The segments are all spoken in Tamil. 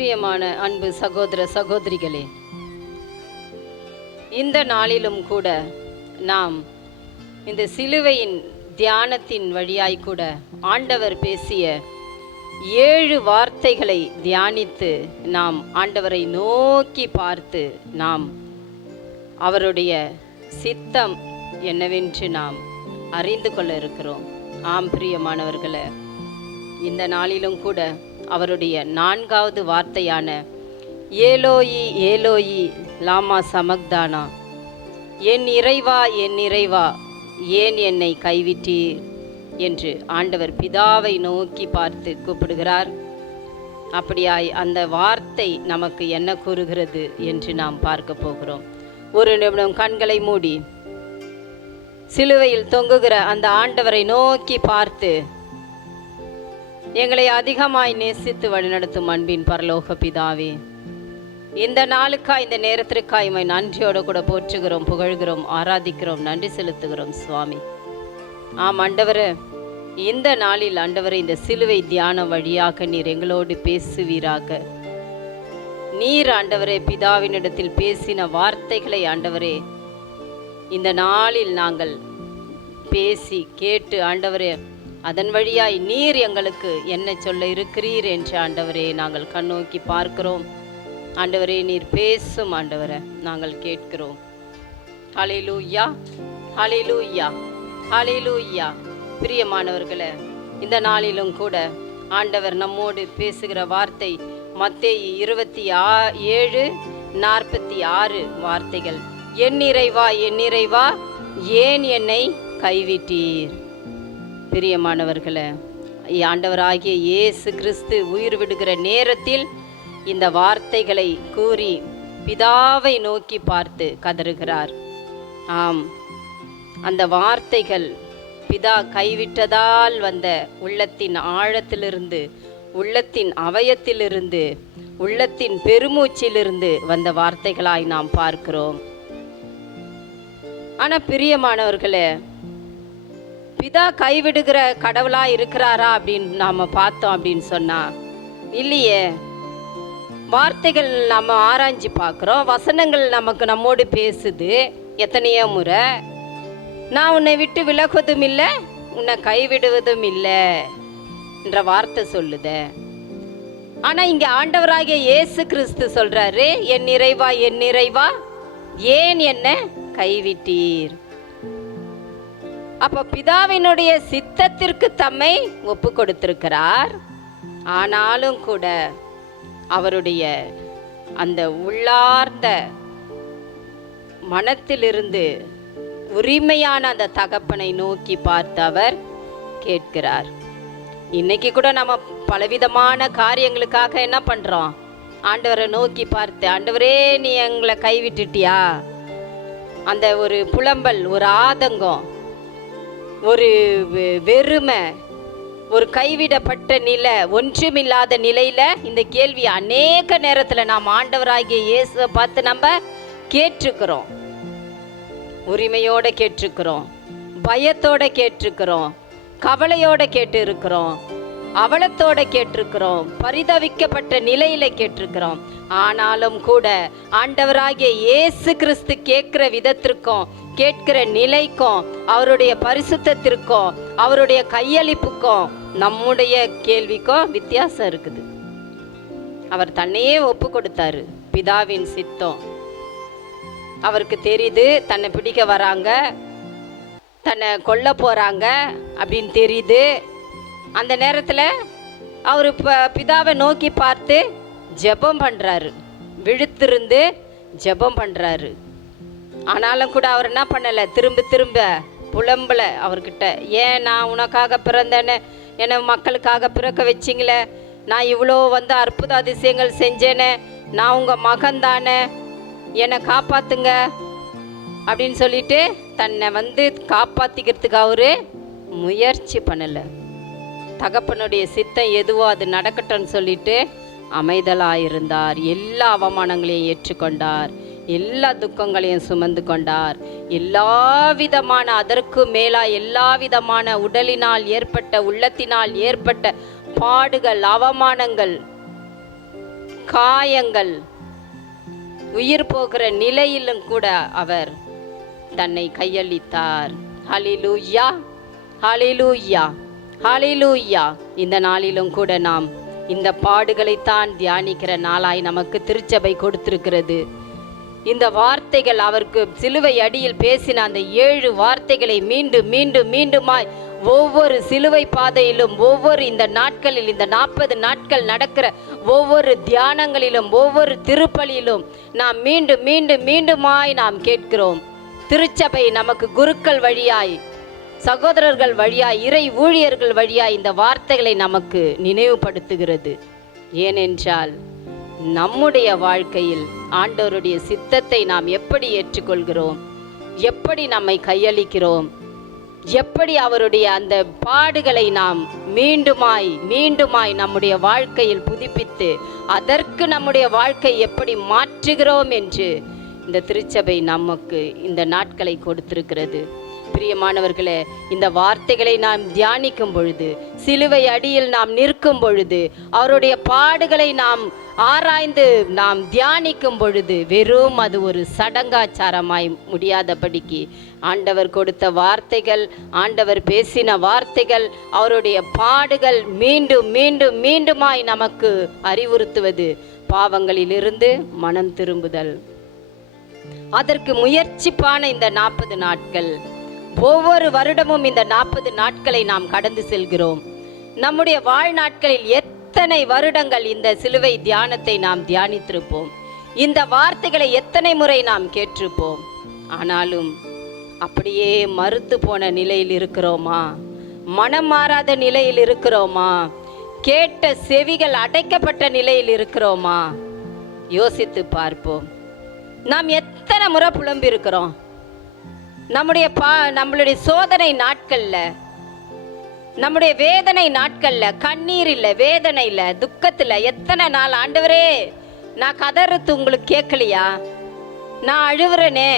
பிரியமான அன்பு சகோதர சகோதரிகளே, இந்த நாளிலும் கூட நாம் இந்த சிலுவையின் தியானத்தின் வழியாய் கூட ஆண்டவர் பேசிய 7 வார்த்தைகளை தியானித்து நாம் ஆண்டவரை நோக்கி பார்த்து நாம் அவருடைய சித்தம் என்னவென்று நாம் அறிந்து கொள்ள இருக்கிறோம். ஆம் பிரியமானவர்களே, இந்த நாளிலும் கூட அவருடைய 4வது வார்த்தையான ஏலோயி ஏலோயி லாமா சமக்தானா, என் இறைவா என் இறைவா ஏன் என்னை கைவிட்டீர் என்று ஆண்டவர் பிதாவை நோக்கி பார்த்து கூப்பிடுகிறார். அப்படியாய் அந்த வார்த்தை நமக்கு என்ன கூறுகிறது என்று நாம் பார்க்க போகிறோம். ஒரு நிமிடம் கண்களை மூடி சிலுவையில் தொங்குகிற அந்த ஆண்டவரை நோக்கி பார்த்து, எங்களை அதிகமாய் நேசித்து வழிநடத்தும் அன்பின் பரலோக பிதாவே, இந்த நாளுக்காய் இந்த நேரத்திற்காய் உம்மை நன்றியோடு கூட போற்றுகிறோம், புகழ்கிறோம், ஆராதிக்கிறோம், நன்றி செலுத்துகிறோம் சுவாமி. ஆம் ஆண்டவரே, இந்த நாளில் ஆண்டவரே இந்த சிலுவை தியானம் வழியாக நீர் எங்களோடு பேசுவீராக. நீர் ஆண்டவரே பிதாவினிடத்தில் பேசின வார்த்தைகளை ஆண்டவரே இந்த நாளில் நாங்கள் பேசி கேட்டு ஆண்டவரே அதன் வழியாய் நீர் எங்களுக்கு என்ன சொல்ல இருக்கிறீர் என்று ஆண்டவரே நாங்கள் கண்ணோக்கி பார்க்கிறோம். ஆண்டவரே நீர் பேசும் ஆண்டவரே நாங்கள் கேட்கிறோம். ஹல்லேலூயா ஹல்லேலூயா ஹல்லேலூயா. பிரியமானவர்களே, இந்த நாளிலும் கூட ஆண்டவர் நம்மோடு பேசுகிற வார்த்தை மத்தேயு 27:46 வார்த்தைகள். என் இறைவா என் இறைவா ஏன் என்னை கைவிட்டீர். பிரியமானவர்களே, ஆண்டவராகிய இயேசு கிறிஸ்து உயிர் விடுகிற நேரத்தில் இந்த வார்த்தைகளை கூறி பிதாவை நோக்கி பார்த்து கதறுகிறார். ஆம், அந்த வார்த்தைகள் பிதா கைவிட்டதால் வந்த உள்ளத்தின் ஆழத்திலிருந்து, உள்ளத்தின் அவயத்திலிருந்து, உள்ளத்தின் பெருமூச்சிலிருந்து வந்த வார்த்தைகளாய் நாம் பார்க்கிறோம். ஆனால் பிரியமானவர்களே, பிதா கைவிடுகிற கடவுளா இருக்கிறாரா அப்படின்னு நாம் பார்த்தோம் அப்படின்னு சொன்னா இல்லையே. வார்த்தைகள் நம்ம ஆராய்ஞ்சு பார்க்குறோம், வசனங்கள் நமக்கு நம்மோடு பேசுது எத்தனையோ முறை. நான் உன்னை விட்டு விலகுவதும் இல்லை, உன்னை கைவிடுவதும் இல்லை என்ற வார்த்தை சொல்லுத. ஆனால் இங்கே ஆண்டவராகிய இயேசு கிறிஸ்து சொல்றாரு, என் இறைவா என் இறைவா ஏன் என்ன கைவிட்டீர். அப்போ பிதாவினுடைய சித்தத்திற்கு தம்மை ஒப்பு கொடுத்திருக்கிறார். ஆனாலும் கூட அவருடைய அந்த உள்ளார்ந்த மனத்திலிருந்து உரிமையான அந்த தகப்பனை நோக்கி பார்த்து அவர் கேட்கிறார். இன்னைக்கு கூட நம்ம பலவிதமான காரியங்களுக்காக என்ன பண்றோம், ஆண்டவரை நோக்கி பார்த்து, ஆண்டவரே நீ எங்களை கைவிட்டுட்டியா, அந்த ஒரு புலம்பல், ஒரு ஆதங்கம், ஒரு வெறுமை, ஒரு கைவிடப்பட்ட நிலை, ஒன்றுமில்லாத நிலையில இந்த கேள்வி அநேக நேரத்தில் நாம் ஆண்டவராகிய இயேசுவை பார்த்து நம்ம கேட்டிருக்கிறோம். உரிமையோட கேட்டிருக்கிறோம், பயத்தோட கேட்டிருக்கிறோம், கவலையோட கேட்டு இருக்கிறோம், அவலத்தோட கேட்டிருக்கிறோம், பரிதவிக்கப்பட்ட நிலையில கேட்டிருக்கிறோம். ஆனாலும் கூட ஆண்டவராகிய இயேசு கிறிஸ்து கேட்கிற விதத்திற்கும் கேட்கிற நிலைக்கும் அவருடைய பரிசுத்தத்திற்கும் அவருடைய கையளிப்புக்கும் நம்முடைய கேள்விக்கும் வித்தியாசம் இருக்குது. அவர் தன்னையே ஒப்பு கொடுத்தாரு. பிதாவின் சித்தம் அவருக்கு தெரியுது, தன்னை பிடிக்க வராங்க, தன்னை கொல்ல போறாங்க அப்படின்னு தெரியுது. அந்த நேரத்தில் அவர் பிதாவை நோக்கி பார்த்து ஜெபம் பண்ணுறாரு, விழுத்திருந்து ஜெபம் பண்ணுறாரு. ஆனாலும் கூட அவர் என்ன பண்ணலை, திரும்ப திரும்ப புலம்பலை அவர்கிட்ட. ஏன் நான் உனக்காக பிறந்தேன்னு, என்னை மக்களுக்காக பிறக்க வச்சிங்களே, நான் இவ்வளோ அற்புத அதிசயங்கள் செஞ்சேனே, நான் உங்கள் மகன் தானே, என்னை காப்பாற்றுங்க அப்படின்னு சொல்லிட்டு தன்னை காப்பாற்றிக்கிறதுக்கு அவரு முயற்சி பண்ணலை. தகப்பனுடைய சித்தம் எதுவோ அது நடக்கட்டும்னு சொல்லிட்டு அமைதலாயிருந்தார். எல்லா அவமானங்களையும் ஏற்றுக்கொண்டார், எல்லா துக்கங்களையும் சுமந்து கொண்டார். எல்லா விதமான, அதற்கு மேலா எல்லா விதமான உடலினால் ஏற்பட்ட, உள்ளத்தினால் ஏற்பட்ட பாடுகள், அவமானங்கள், காயங்கள், உயிர் போகிற நிலையிலும் கூட அவர் தன்னை கையளித்தார். ஹல்லேலூயா, ஹல்லேலூயா, ஹல்லேலூயா. இந்த நாளிலும் கூட நாம் இந்த பாடுகளைத்தான் தியானிக்கிற நாளாய் நமக்கு திருச்சபை கொடுத்திருக்கிறது. இந்த வார்த்தைகள், அவருக்கு சிலுவை அடியில் பேசின அந்த 7 வார்த்தைகளை மீண்டும் மீண்டும் மீண்டுமாய் ஒவ்வொரு சிலுவை பாதையிலும், ஒவ்வொரு இந்த நாட்களில், இந்த 40 நாட்கள் நடக்கிற ஒவ்வொரு தியானங்களிலும், ஒவ்வொரு திருப்பலியிலும் நாம் மீண்டும் மீண்டும் மீண்டுமாய் நாம் கேட்கிறோம். திருச்சபை நமக்கு குருக்கள் வழியாய், சகோதரர்கள் வழியாய், இறை ஊழியர்கள் வழியாய் இந்த வார்த்தைகளை நமக்கு நினைவுபடுத்துகிறது. ஏனென்றால் நம்முடைய வாழ்க்கையில் ஆண்டவருடைய சித்தத்தை நாம் எப்படி ஏற்றுக்கொள்கிறோம், எப்படி நம்மை கையளிக்கிறோம், எப்படி அவருடைய அந்த பாடுகளை நாம் மீண்டுமாய் மீண்டுமாய் நம்முடைய வாழ்க்கையில் புதுப்பித்து அதற்கு நம்முடைய வாழ்க்கை எப்படி மாற்றுகிறோம் என்று இந்த திருச்சபை நமக்கு இந்த நாட்களை கொடுத்திருக்கிறது. பிரியமானவர்களே, இந்த வார்த்தைகளை நாம் தியானிக்கும் பொழுது, சிலுவை அடியில் நாம் நிற்கும் பொழுது, அவருடைய பாடுகளை நாம் ஆராய்ந்து நாம் தியானிக்கும் பொழுது, வெறும் அது ஒரு சடங்காச்சாரமாய் முடியாதபடிக்கு ஆண்டவர் கொடுத்த வார்த்தைகள், ஆண்டவர் பேசின வார்த்தைகள், அவருடைய பாடுகள் மீண்டும் மீண்டும் மீண்டுமாய் நமக்கு அறிவுறுத்துவது பாவங்களிலிருந்து மனம் திரும்புதல். அதற்கு முயற்சிப்பான இந்த 40 நாட்கள், ஒவ்வொரு வருடமும் இந்த 40 நாட்களை நாம் கடந்து செல்கிறோம். நம்முடைய வாழ்நாட்களில் எத்தனை வருடங்கள் இந்த சிலுவை தியானத்தை நாம் தியானித்திருப்போம், இந்த வார்த்தைகளை எத்தனை முறை நாம் கேட்டிருப்போம். ஆனாலும் அப்படியே மறுத்து போன நிலையில் இருக்கிறோமா? மனம் மாறாத நிலையில் இருக்கிறோமா? கேட்ட செவிகள் அடைக்கப்பட்ட நிலையில் இருக்கிறோமா? யோசித்து பார்ப்போம். நாம் எத்தனை முறை புலம்பி இருக்கிறோம்? நம்மளுடைய சோதனை நாட்கள்ல, நம்முடைய வேதனை நாட்கள்ல, கண்ணீர் இல்லை, வேதனை இல்லை, துக்கத்துல எத்தனை நாள் ஆண்டவரே நான் கதறது உங்களுக்கு கேட்கலையா? நான் அழுவுறேனே,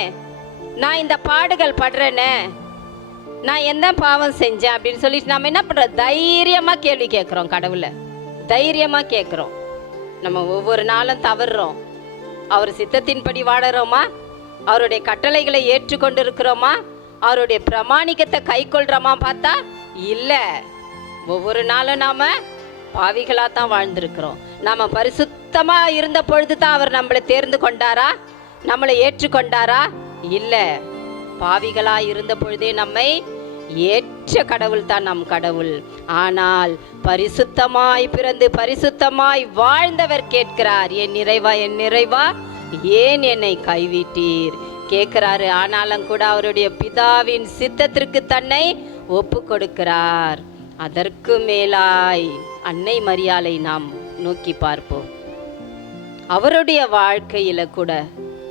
நான் இந்த பாடுகள் படுறேனே, நான் எந்த பாவம் செஞ்சேன் அப்படின்னு சொல்லிட்டு நம்ம என்ன பண்றோம்? தைரியமா கேள்வி கேட்கிறோம். கடவுளை தைரியமா கேட்கிறோம். நம்ம ஒவ்வொரு நாளும் தவறுறோம். அவர் சித்தத்தின்படி வாழறோமா? அவருடைய கட்டளைகளை ஏற்றுக்கொண்டு இருக்கிறோமா? அவருடைய பிரமாணிக்கத்தை கை கொள்றோமா? பார்த்தா இல்ல. ஒவ்வொரு நாளும் நாம பாவிகளா தான் வாழ்ந்திருக்கிறோம். நாம பரிசுத்தமா இருந்த பொழுது தான் அவர் நம்மளை தேர்ந்து கொண்டாரா? நம்மளை ஏற்றுக்கொண்டாரா? இல்ல. பாவிகளா இருந்த பொழுதே நம்மை ஏற்ற கடவுள் தான் நம் கடவுள். ஆனால் பரிசுத்தமாய் பிறந்து பரிசுத்தமாய் வாழ்ந்தவர் கேட்கிறார், என் நிறைவா, என் நிறைவா, ஏன் என்னை கைவிட்டீர் கேட்கிறாரு. ஆனாலும் கூட அவருடைய பிதாவின் சித்தத்திற்கு தன்னை ஒப்பு கொடுக்கிறார். அதற்கு மேலாய் அன்னை மரியாளை நாம் நோக்கி பார்ப்போம். அவருடைய வாழ்க்கையில கூட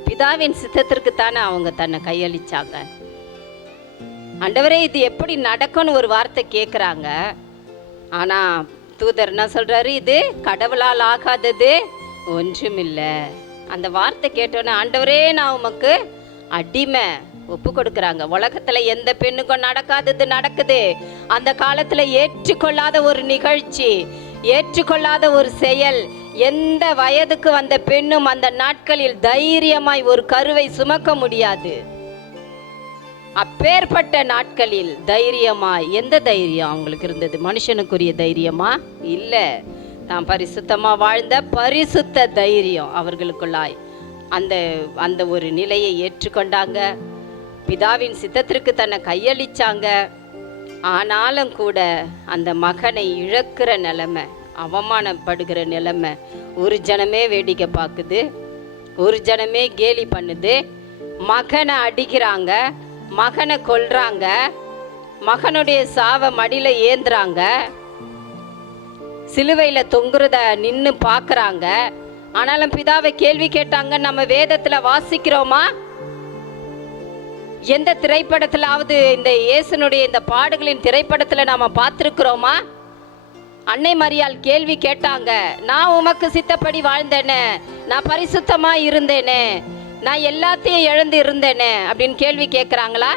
பிதாவின் சித்தத்திற்கு தானே அவங்க தன்னை கையளிச்சாங்க. ஆண்டவரே இது எப்படி நடக்கும்னு ஒரு வார்த்தை கேட்குறாங்க. ஆனால் தூதர் என்ன சொல்கிறாரு? இது கடவுளால் ஆகாதது ஒன்றுமில்லை. அந்த வார்த்தை கேட்டோன்னே ஆண்டவரே நான் உமக்கு அடிமை ஒப்பு கொடுக்குறாங்க. உலகத்தில் எந்த பெண்ணுக்கும் நடக்காதது நடக்குது. அந்த காலத்தில் ஏற்றுக்கொள்ளாத ஒரு நிகழ்ச்சி, ஏற்றுக்கொள்ளாத ஒரு செயல். எந்த வயதுக்கு வந்த பெண்ணும் அந்த நாட்களில் தைரியமாய் ஒரு கருவை சுமக்க முடியாது. அப்பேற்பட்ட நாட்களில் தைரியமாய், எந்த தைரியம் அவங்களுக்கு இருந்தது? மனுஷனுக்குரிய தைரியமா? இல்லை. தான் பரிசுத்தமாக வாழ்ந்த பரிசுத்த தைரியம் அவர்களுக்குள்ளாய் அந்த ஒரு நிலையை ஏற்றுக்கொண்டாங்க. பிதாவின் சித்தத்திற்கு தன்னை கையளிச்சாங்க. ஆனாலும் கூட அந்த மகனை இழக்கிற நிலைமை, அவமானப்படுகிற நிலைமை, ஒரு ஜனமே வேடிக்கை பார்க்குது, ஒரு ஜனமே கேலி பண்ணுது. மகனை அடிக்கிறாங்க, மகனை கொல்றாங்க, மகனுடைய சாவை மடியில ஏந்துறாங்க, சிலுவையில தொங்குறத நின்று பார்க்குறாங்க. ஆனாலும் பிதாவை கேள்வி கேட்டாங்க. நம்ம வேதத்துல வாசிக்கிறோமா? எந்த திரைப்படத்திலாவது இந்த இயேசுனுடைய இந்த பாடுகளின் திரைப்படத்துல நாம பார்த்துருக்கிறோமா? அன்னை மரியாள் கேள்வி கேட்டாங்க. நான் உமக்கு சித்தப்படி வாழ்ந்தேனே, நான் பரிசுத்தமா இருந்தேனே, நான் எல்லாத்தையும் இழந்து இருந்தேனே அப்படின்னு கேள்வி கேட்குறாங்களா?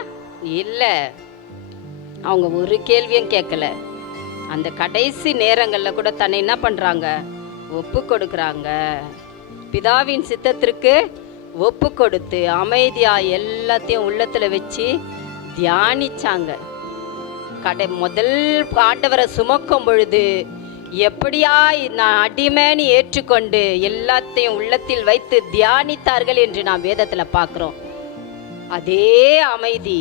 இல்லை. அவங்க ஒரு கேள்வியும் கேட்கல. அந்த கடைசி நேரங்களில் கூட தன்னை என்ன பண்ணுறாங்க? ஒப்பு கொடுக்குறாங்க. பிதாவின் சித்தத்திற்கு ஒப்பு கொடுத்து அமைதியா எல்லாத்தையும் உள்ளத்துல வச்சு தியானிச்சாங்க. முதல் ஆண்டவரை சுமக்கும் பொழுது எப்படியா நான் அடிமைன்னு ஏற்றுக்கொண்டு எல்லாத்தையும் உள்ளத்தில் வைத்து தியானித்தார்கள் என்று நாம் வேதத்தில் பார்க்குறோம். அதே அமைதி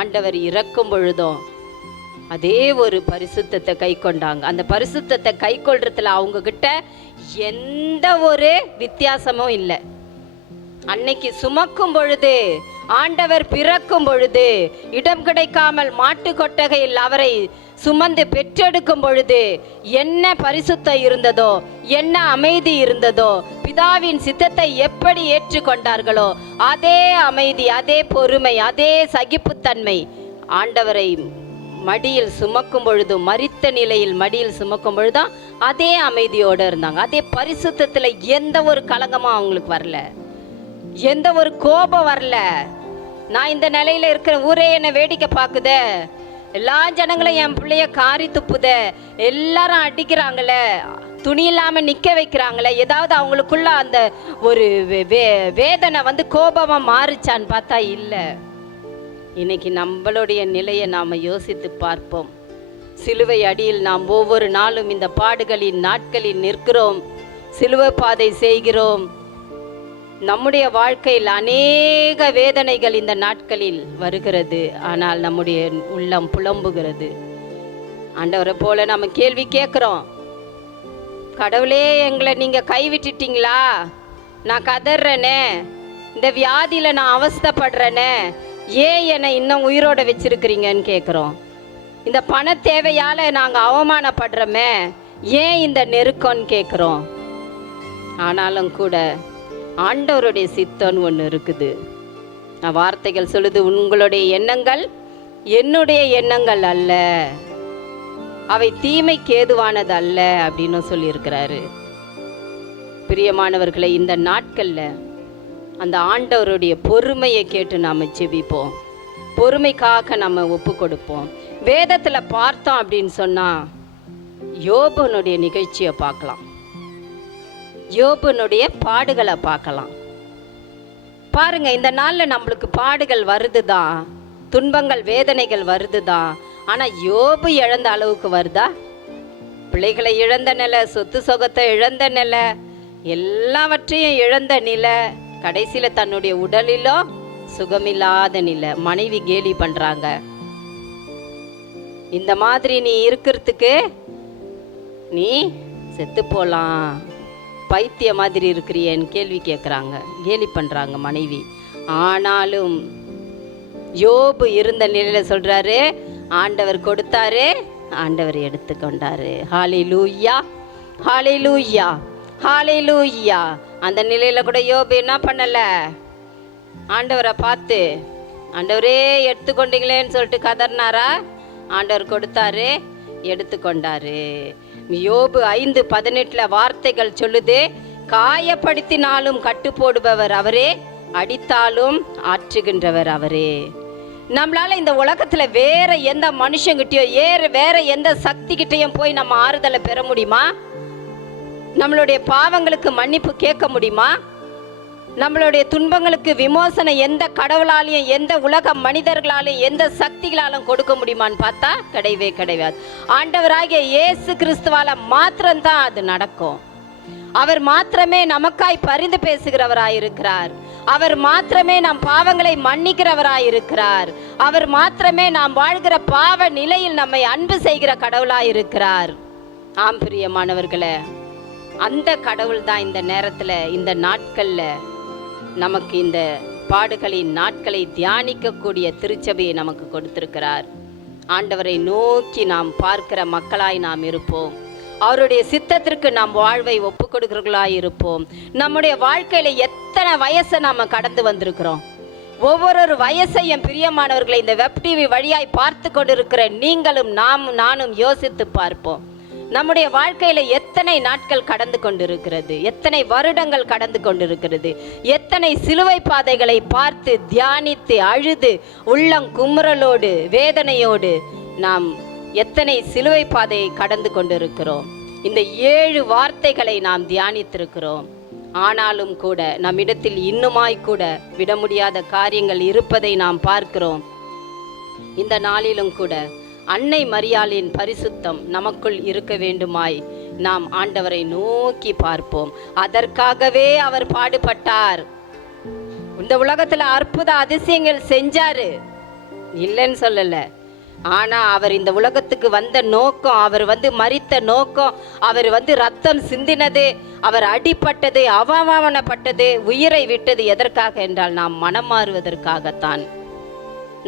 ஆண்டவர் இறக்கும் பொழுதும் அதே ஒரு பரிசுத்தத்தை கை கொண்டாங்க. அந்த பரிசுத்தத்தை கை கொள்றதுல அவங்க கிட்ட எந்த ஒரு வித்தியாசமும் இல்லை. அன்னைக்கு சுமக்கும் பொழுது, ஆண்டவர் பிறக்கும் பொழுது, இடம் கிடைக்காமல் மாட்டு கொட்டகையில் அவரை சுமந்து பெற்றெடுக்கும் பொழுது என்ன பரிசுத்தம் இருந்ததோ, என்ன அமைதி இருந்ததோ, பிதாவின் சித்தத்தை எப்படி ஏற்றுக்கொண்டார்களோ அதே அமைதி, அதே பொறுமை, அதே சகிப்புத்தன்மை ஆண்டவரை மடியில் சுமக்கும் பொழுதும், மரித்த நிலையில் மடியில் சுமக்கும் பொழுதும் அதே அமைதியோடு இருந்தாங்க. அதே பரிசுத்தத்தில் எந்த ஒரு கலங்கமும் அவங்களுக்கு வரல, எந்த ஒரு கோபம் வரல. நான் இந்த நிலையில இருக்கிற ஊரே என்னை வேடிக்கை பார்க்குத, எல்லா ஜனங்களும் என் பிள்ளைய காரி துப்புத, எல்லாரும் அடிக்கிறாங்களே, துணி இல்லாம நிக்க வைக்கிறாங்களே, ஏதாவது அவங்களுக்குள்ள அந்த ஒரு வேதனை வந்து கோபமா மாறுச்சான்னு பார்த்தா இல்லை. இன்னைக்கு நம்மளுடைய நிலையை நாம் யோசித்து பார்ப்போம். சிலுவை அடியில் நாம் ஒவ்வொரு நாளும் இந்த பாடுகளின் நாட்களில் நிற்கிறோம், சிலுவை பாதை செய்கிறோம். நம்முடைய வாழ்க்கையில் அநேக வேதனைகள் இந்த நாட்களில் வருகிறது. ஆனால் நம்முடைய உள்ளம் புலம்புகிறது. ஆண்டவரை போல நம்ம கேள்வி கேட்குறோம், கடவுளே எங்களை நீங்கள் கைவிட்டுட்டீங்களா? நான் கதறேனே, இந்த வியாதியில் நான் அவஸ்தைப்படுறேனே, ஏன் என்னை இன்னும் உயிரோட வச்சிருக்கிறீங்கன்னு கேட்குறோம். இந்த பண தேவையால் நாங்கள் அவமானப்படுறோமே, ஏன் இந்த நெருக்கம்னு கேட்குறோம். ஆனாலும் கூட ஆண்டவருடைய சித்தம்னு ஒன்று இருக்குது. வார்த்தைகள் சொல்லுது, உங்களுடைய எண்ணங்கள் என்னுடைய எண்ணங்கள் அல்ல, அவை தீமைக்கு ஏதுவானது அல்ல அப்படின்னு சொல்லியிருக்கிறாரு. பிரியமானவர்களை, இந்த நாட்களில் அந்த ஆண்டவருடைய பொறுமையை கேட்டு நாம் ஜெபிப்போம், பொறுமைக்காக நம்ம ஒப்பு கொடுப்போம். வேதத்தில் பார்த்தோம் அப்படின்னு சொன்னால் யோபனுடைய நிகழ்ச்சியை பார்க்கலாம், யோபனுடைய பாடுகளை பார்க்கலாம். பாருங்க, இந்த நாளில் நம்மளுக்கு பாடுகள் வருது தான், துன்பங்கள் வேதனைகள் வருது தான். ஆனால் யோபு இழந்த அளவுக்கு வருதா? பிள்ளைகளை இழந்த நிலை, சொத்து சொகத்தை இழந்த நிலை, எல்லாவற்றையும் இழந்த நிலை, கடைசியில் தன்னுடைய உடலிலோ சுகமில்லாத நிலை. மனைவி கேலி பண்ணுறாங்க, இந்த மாதிரி நீ இருக்கிறதுக்கு நீ செத்து போகலாம், பைத்திய மாதிரி இருக்கிறியன்னு கேள்வி கேட்குறாங்க, கேலி பண்ணுறாங்க மனைவி. ஆனாலும் யோபு இருந்த நிலையில் சொல்கிறாரு, ஆண்டவர் கொடுத்தாரு, ஆண்டவர் எடுத்துக்கொண்டாரு. ஹல்லேலூயா, ஹல்லேலூயா, ஹல்லேலூயா. அந்த நிலையில் கூட யோபு என்ன பண்ணலை, ஆண்டவரை பார்த்து ஆண்டவரே எடுத்துக்கொண்டீங்களேன்னு சொல்லிட்டு கதர்னாரா? ஆண்டவர் கொடுத்தாரு, எடுத்துக்கொண்டாரு. யோபு 5:18 வார்த்தைகள் சொல்லுது, காயப்படுத்தினாலும் கட்டு போடுபவர் அவரே, அடித்தாலும் ஆற்றுகின்றவர் அவரே. நம்மளால இந்த உலகத்துல வேற எந்த மனுஷங்கிட்டயோ வேற எந்த சக்தி கிட்டையும் போய் நம்ம ஆறுதலை பெற முடியுமா? நம்மளுடைய பாவங்களுக்கு மன்னிப்பு கேட்க முடியுமா? நம்மளுடைய துன்பங்களுக்கு விமோசனை எந்த கடவுளாலையும், எந்த உலக மனிதர்களாலையும், எந்த சக்திகளாலும் கொடுக்க முடியுமான்னு பார்த்தா கிடையவே கிடையாது. ஆண்டவராகிய இயேசு கிறிஸ்துவால மாத்திரம்தான் அது நடக்கும். அவர் மாத்திரமே நமக்காய் பரிந்து பேசுகிறவராயிருக்கிறார். அவர் மாத்திரமே நம் பாவங்களை மன்னிக்கிறவராயிருக்கிறார். அவர் மாத்திரமே நாம் வாழ்கிற பாவ நிலையில் நம்மை அன்பு செய்கிற கடவுளாயிருக்கிறார். ஆம் பிரியமானவர்களே, அந்த கடவுள் தான் இந்த நேரத்தில், இந்த நாட்களில் நமக்கு இந்த பாடுகளின் நாட்களை தியானிக்கக்கூடிய திருச்சபையை நமக்கு கொடுத்திருக்கிறார். ஆண்டவரை நோக்கி நாம் பார்க்கிற மக்களாய் நாம் இருப்போம். அவருடைய சித்தத்திற்கு நாம் வாழ்வை ஒப்பு கொடுக்கிறவர்களாய் இருப்போம். நம்முடைய வாழ்க்கையில எத்தனை வயசை நாம் கடந்து வந்திருக்கிறோம். ஒவ்வொரு வயசையும் பிரியமானவர்களை இந்த வெப் டிவி வழியாய் பார்த்து கொண்டிருக்கிற நீங்களும் நானும் யோசித்து பார்ப்போம். நம்முடைய வாழ்க்கையில எத்தனை நாட்கள் கடந்து கொண்டிருக்கிறது, எத்தனை வருடங்கள் கடந்து கொண்டிருக்கிறது, எத்தனை சிலுவை பாதைகளை பார்த்து தியானித்து அழுது உள்ளங்குமுறலோடு வேதனையோடு நாம் எத்தனை சிலுவை பாதையை கடந்து கொண்டிருக்கிறோம். இந்த 7 வார்த்தைகளை நாம் தியானித்திருக்கிறோம். ஆனாலும் கூட நம்மிடத்தில் இன்னுமாய் கூட விட முடியாத காரியங்கள் இருப்பதை நாம் பார்க்கிறோம். இந்த நாளிலும் கூட அன்னை மரியாளின் பரிசுத்தம் நமக்குள் இருக்க வேண்டுமாய் நாம் ஆண்டவரை நோக்கி பார்ப்போம். அதற்காகவே அவர் பாடுபட்டார். இந்த உலகத்துல அற்புத அதிசயங்கள் செஞ்சாரு, இல்லைன்னு சொல்லல. ஆனா அவர் இந்த உலகத்துக்கு வந்த நோக்கம், அவர் மரித்த நோக்கம், அவர் ரத்தம் சிந்தினது, அவர் அடிப்பட்டது, அவமானப்பட்டது, உயிரை விட்டது எதற்காக என்றால் நாம் மனம் மாறுவதற்காகத்தான்,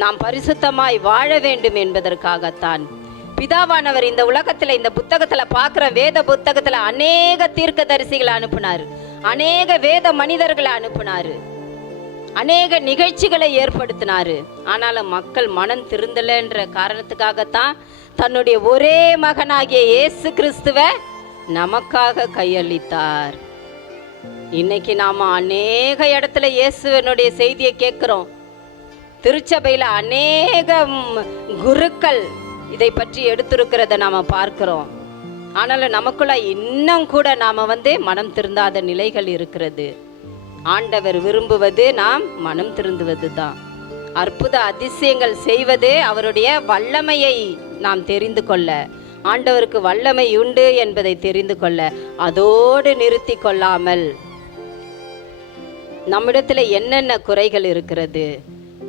நாம் பரிசுத்தமாய் வாழ வேண்டும் என்பதற்காகத்தான். பிதாவானவர் இந்த உலகத்துல, இந்த புத்தகத்துல பார்க்கிற வேத புத்தகத்துல அநேக தீர்க்கதரிசிகளை அனுப்பினார், அநேக வேத மனிதர்களை அனுப்பினாரு, அநேக நிகழ்ச்சிகளை ஏற்படுத்தினாரு. ஆனாலும் மக்கள் மனம் திருந்தலைன்ற காரணத்துக்காகத்தான் தன்னுடைய ஒரே மகனாகிய இயேசு கிறிஸ்துவை நமக்காக கையளித்தார். இன்னைக்கு நாம அநேக இடத்துல இயேசுவனுடைய செய்தியை கேட்கிறோம். திருச்சபையில அநேக குருக்கள் இதை பற்றி எடுத்திருக்கிறத நாம பார்க்கிறோம். ஆனாலும் நமக்குள்ள இன்னும் கூட நாம மனம் திருந்தாத நிலைகள் இருக்கிறது. ஆண்டவர் விரும்புவது நாம் மனம் திருந்துவது தான். அற்புத அதிசயங்கள் செய்வது அவருடைய வல்லமையை நாம் தெரிந்து கொள்ள, ஆண்டவருக்கு வல்லமை உண்டு என்பதை தெரிந்து கொள்ள, அதோடு நிறுத்தி கொள்ளாமல் நம்மிடத்துல என்னென்ன குறைகள் இருக்கிறது,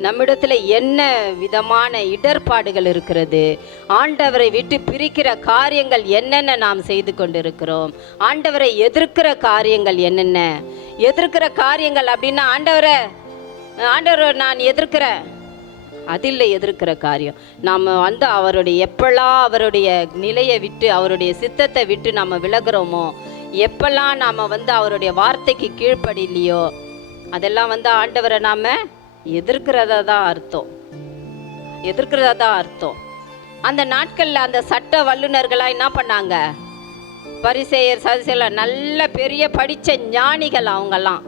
நம்மிடத்துல என்ன விதமான இடர்பாடுகள் இருக்கிறது, ஆண்டவரை விட்டு பிரிக்கிற காரியங்கள் என்னென்ன நாம் செய்து கொண்டிருக்கிறோம், ஆண்டவரை எதிர்க்கிற காரியங்கள் என்னென்ன. எதிர்க்கிற காரியங்கள் அப்படின்னா ஆண்டவரை நான் எதிர்க்கிறேன், அதில் எதிர்க்கிற காரியம் நாம் அவருடைய எப்பெல்லாம் அவருடைய நிலையை விட்டு, அவருடைய சித்தத்தை விட்டு நம்ம விலகிறோமோ, எப்பெல்லாம் நாம் அவருடைய வார்த்தைக்கு கீழ்ப்படிலையோ, அதெல்லாம் ஆண்டவரை நாம் எதிர்க்கிறதா தான் அர்த்தம். அந்த நாட்களில் அந்த சட்ட வல்லுநர்களாக என்ன பண்ணாங்க, பரிசேயர் சதுசேயர் நல்ல பெரிய படித்த ஞானிகள் அவங்கெல்லாம்,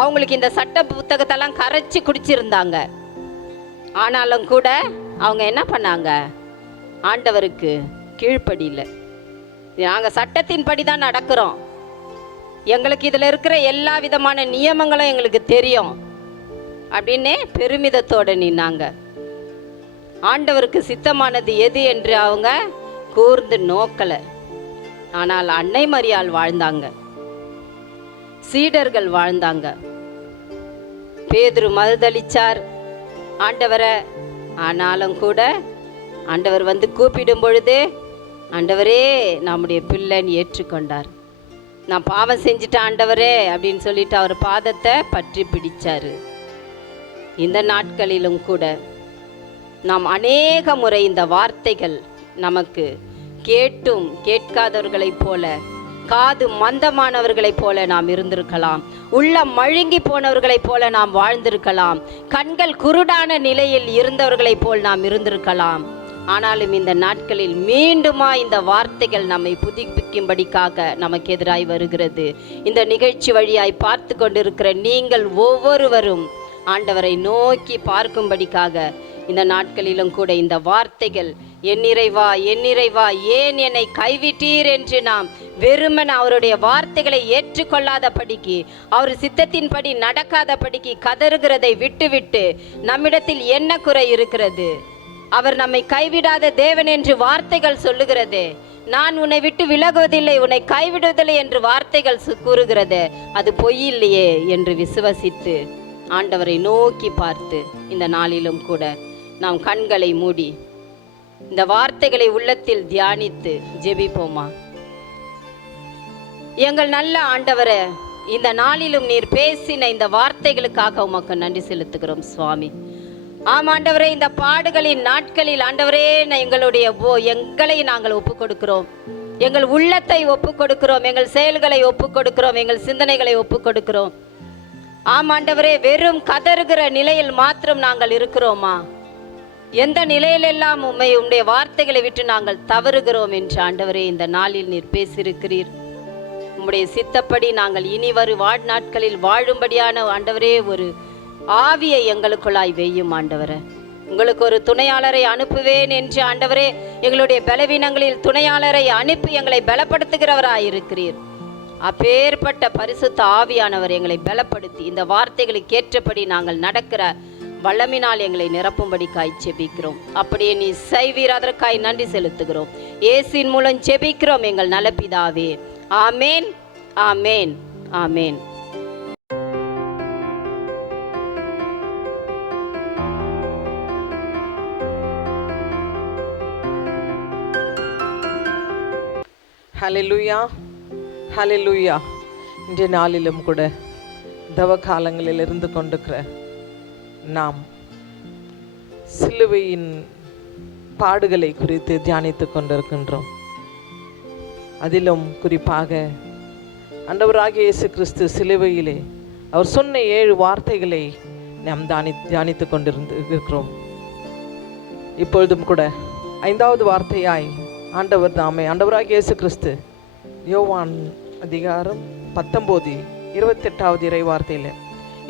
அவங்களுக்கு இந்த சட்ட புத்தகத்தெல்லாம் கரைச்சி குடிச்சிருந்தாங்க. ஆனாலும் கூட அவங்க என்ன பண்ணாங்க, ஆண்டவருக்கு கீழ்ப்படியில். நாங்கள் சட்டத்தின் படி தான் நடக்கிறோம், எங்களுக்கு இதில் இருக்கிற எல்லா விதமான நியமங்களும் எங்களுக்கு தெரியும் அப்படின்னே பெருமிதத்தோடு நின்னாங்க. ஆண்டவருக்கு சித்தமானது எது என்று அவங்க கூர்ந்து நோக்கலை. ஆனால் அன்னை மரியாள் வாழ்ந்தாங்க, சீடர்கள் வாழ்ந்தாங்க. பேதுரு மறுதளிச்சார் ஆண்டவரை. ஆனாலும் கூட ஆண்டவர் கூப்பிடும் பொழுது, ஆண்டவரே நம்முடைய பிள்ளைன்னு ஏற்றுக்கொண்டார். நான் பாவம் செஞ்சுட்டேன் ஆண்டவரே அப்படின்னு சொல்லிட்டு அவர் பாதத்தை பற்றி பிடிச்சாரு. இந்த நாட்களிலும் கூட நாம் அநேக முறை இந்த வார்த்தைகள் நமக்கு கேட்டும் கேட்காதவர்களைப் போல, காது மந்தமானவர்களைப் போல நாம் இருந்திருக்கலாம், உள்ளம் மழுங்கி போனவர்களைப் போல நாம் வாழ்ந்திருக்கலாம், கண்கள் குருடான நிலையில் இருந்தவர்களைப் போல் நாம் இருந்திருக்கலாம். ஆனாலும் இந்த நாட்களில் மீண்டுமா இந்த வார்த்தைகள் நம்மை புதுப்பிக்கும்படிக்காக நமக்கு எதிராய் வருகிறது. இந்த நிகழ்ச்சி வழியாய் பார்த்து கொண்டிருக்கிற நீங்கள் ஒவ்வொருவரும் ஆண்டவரை நோக்கி பார்க்கும்படிக்காக இந்த நாட்களிலும் கூட இந்த வார்த்தைகள், என் இறைவா என் இறைவா ஏன் என்னை கைவிட்டீர் என்று நாம் வெறுமன் அவருடைய வார்த்தைகளை ஏற்றுக்கொள்ளாதபடிக்கு, அவர் சித்தத்தின்படி நடக்காதபடிக்கு கதறுகிறதை விட்டுவிட்டு, நம்மிடத்தில் என்ன குறை இருக்கிறது, அவர் நம்மை கைவிடாத தேவன் என்று வார்த்தைகள் சொல்லுகிறது, நான் உன்னை விட்டு விலகுவதில்லை, உன்னை கைவிடுவதில்லை என்று வார்த்தைகள் கூறுகிறது, அது பொய் இல்லையே என்று விசுவசித்து ஆண்டவரை நோக்கி பார்த்து இந்த நாளிலும் கூட நாம் கண்களை மூடி இந்த வார்த்தைகளை உள்ளத்தில் தியானித்து ஜெபிப்போமா. எங்கள் நல்ல ஆண்டவரே, இந்த நாளிலும் நீர் பேசின இந்த வார்த்தைகளுக்காக உமக்கு நன்றி செலுத்துகிறோம் சுவாமி. ஆமாண்டவரே, இந்த பாடுகளின் நாட்களில் ஆண்டவரே எங்களை நாங்கள் ஒப்பு கொடுக்கிறோம், எங்கள் உள்ளத்தை ஒப்பு கொடுக்கிறோம், எங்கள் செயல்களை ஒப்பு கொடுக்கிறோம், எங்கள் சிந்தனைகளை ஒப்பு கொடுக்கிறோம். ஆமாண்டவரே, வெறும் கதறுகிற நிலையில் மாத்திரம் நாங்கள் இருக்கிறோமா? எந்த நிலையிலெல்லாம் உம்முடைய வார்த்தைகளை விட்டு நாங்கள் தவறுகிறோம் என்று ஆண்டவரே இந்த நாளில் நீர் பேசியிருக்கிறீர். உம்முடைய சித்தப்படி நாங்கள் இனி வரும் வாழ்நாட்களில் வாழும்படியான ஆண்டவரே ஒரு ஆவியை எங்களுக்குள்ளாய் வெய்யும் ஆண்டவரே. உங்களுக்கு ஒரு துணையாளரை அனுப்புவேன் என்று ஆண்டவரே எங்களுடைய பலவீனங்களில் துணையாளரை அனுப்பி எங்களை பலப்படுத்துகிறவராயிருக்கிறீர். அப்பேற்பட்ட பரிசுத்த ஆவியானவர் எங்களை பலப்படுத்தி இந்த வார்த்தைகளுக்கு ஏற்றபடி நாங்கள் நடக்கிற வல்லமினால் எங்களை நிரப்பும்படி ஜெபிக்கிறோம். அப்படியே நீ செய்வீர், அதற்காய் நன்றி செலுத்துகிறோம். இயேசுவின் மூலம் ஜெபிக்கிறோம் எங்கள் நல்ல பிதாவே. ஆமேன், ஆமேன், ஆமேன். ஹல்லேலூயா, ஹல்லேலூயா. இன்றைய நாளிலும் கூட தவ காலங்களில் இருந்து கொண்டிருக்கிற நாம் சிலுவையின் பாடுகளை குறித்து தியானித்து கொண்டிருக்கின்றோம். அதிலும் குறிப்பாக ஆண்டவராகிய இயேசு கிறிஸ்து சிலுவையிலே அவர் சொன்ன 7 வார்த்தைகளை நாம் தியானித்து கொண்டிருக்கிறோம். இப்பொழுதும் கூட 5வது வார்த்தையாய் ஆண்டவராகிய இயேசு கிறிஸ்து யோவான் அதிகாரம் 19:28 இறை வார்த்தையில்,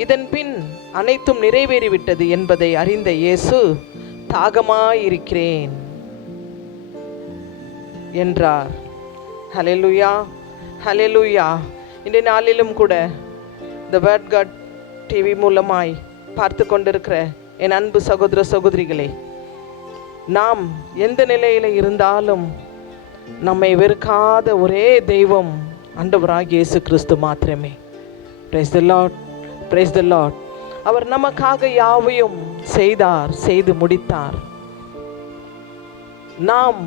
இதன் பின் அனைத்தும் நிறைவேறிவிட்டது என்பதை அறிந்த இயேசு தாகமாயிருக்கிறேன் என்றார். ஹல்லேலூயா, ஹல்லேலூயா. இன்றைய நாளிலும் கூட இந்த வேர்ட் காட் டிவி மூலமாய் பார்த்து கொண்டிருக்கிற என் அன்பு சகோதர சகோதரிகளே, நாம் எந்த நிலையில் இருந்தாலும் நம்மை வெறுக்காத ஒரே தெய்வம் ஆண்டவராகிய இயேசு கிறிஸ்து மாத்திரமே. Praise the Lord, praise the Lord. அவர் நமக்காக யாவையும் செய்து முடித்தார். நாம்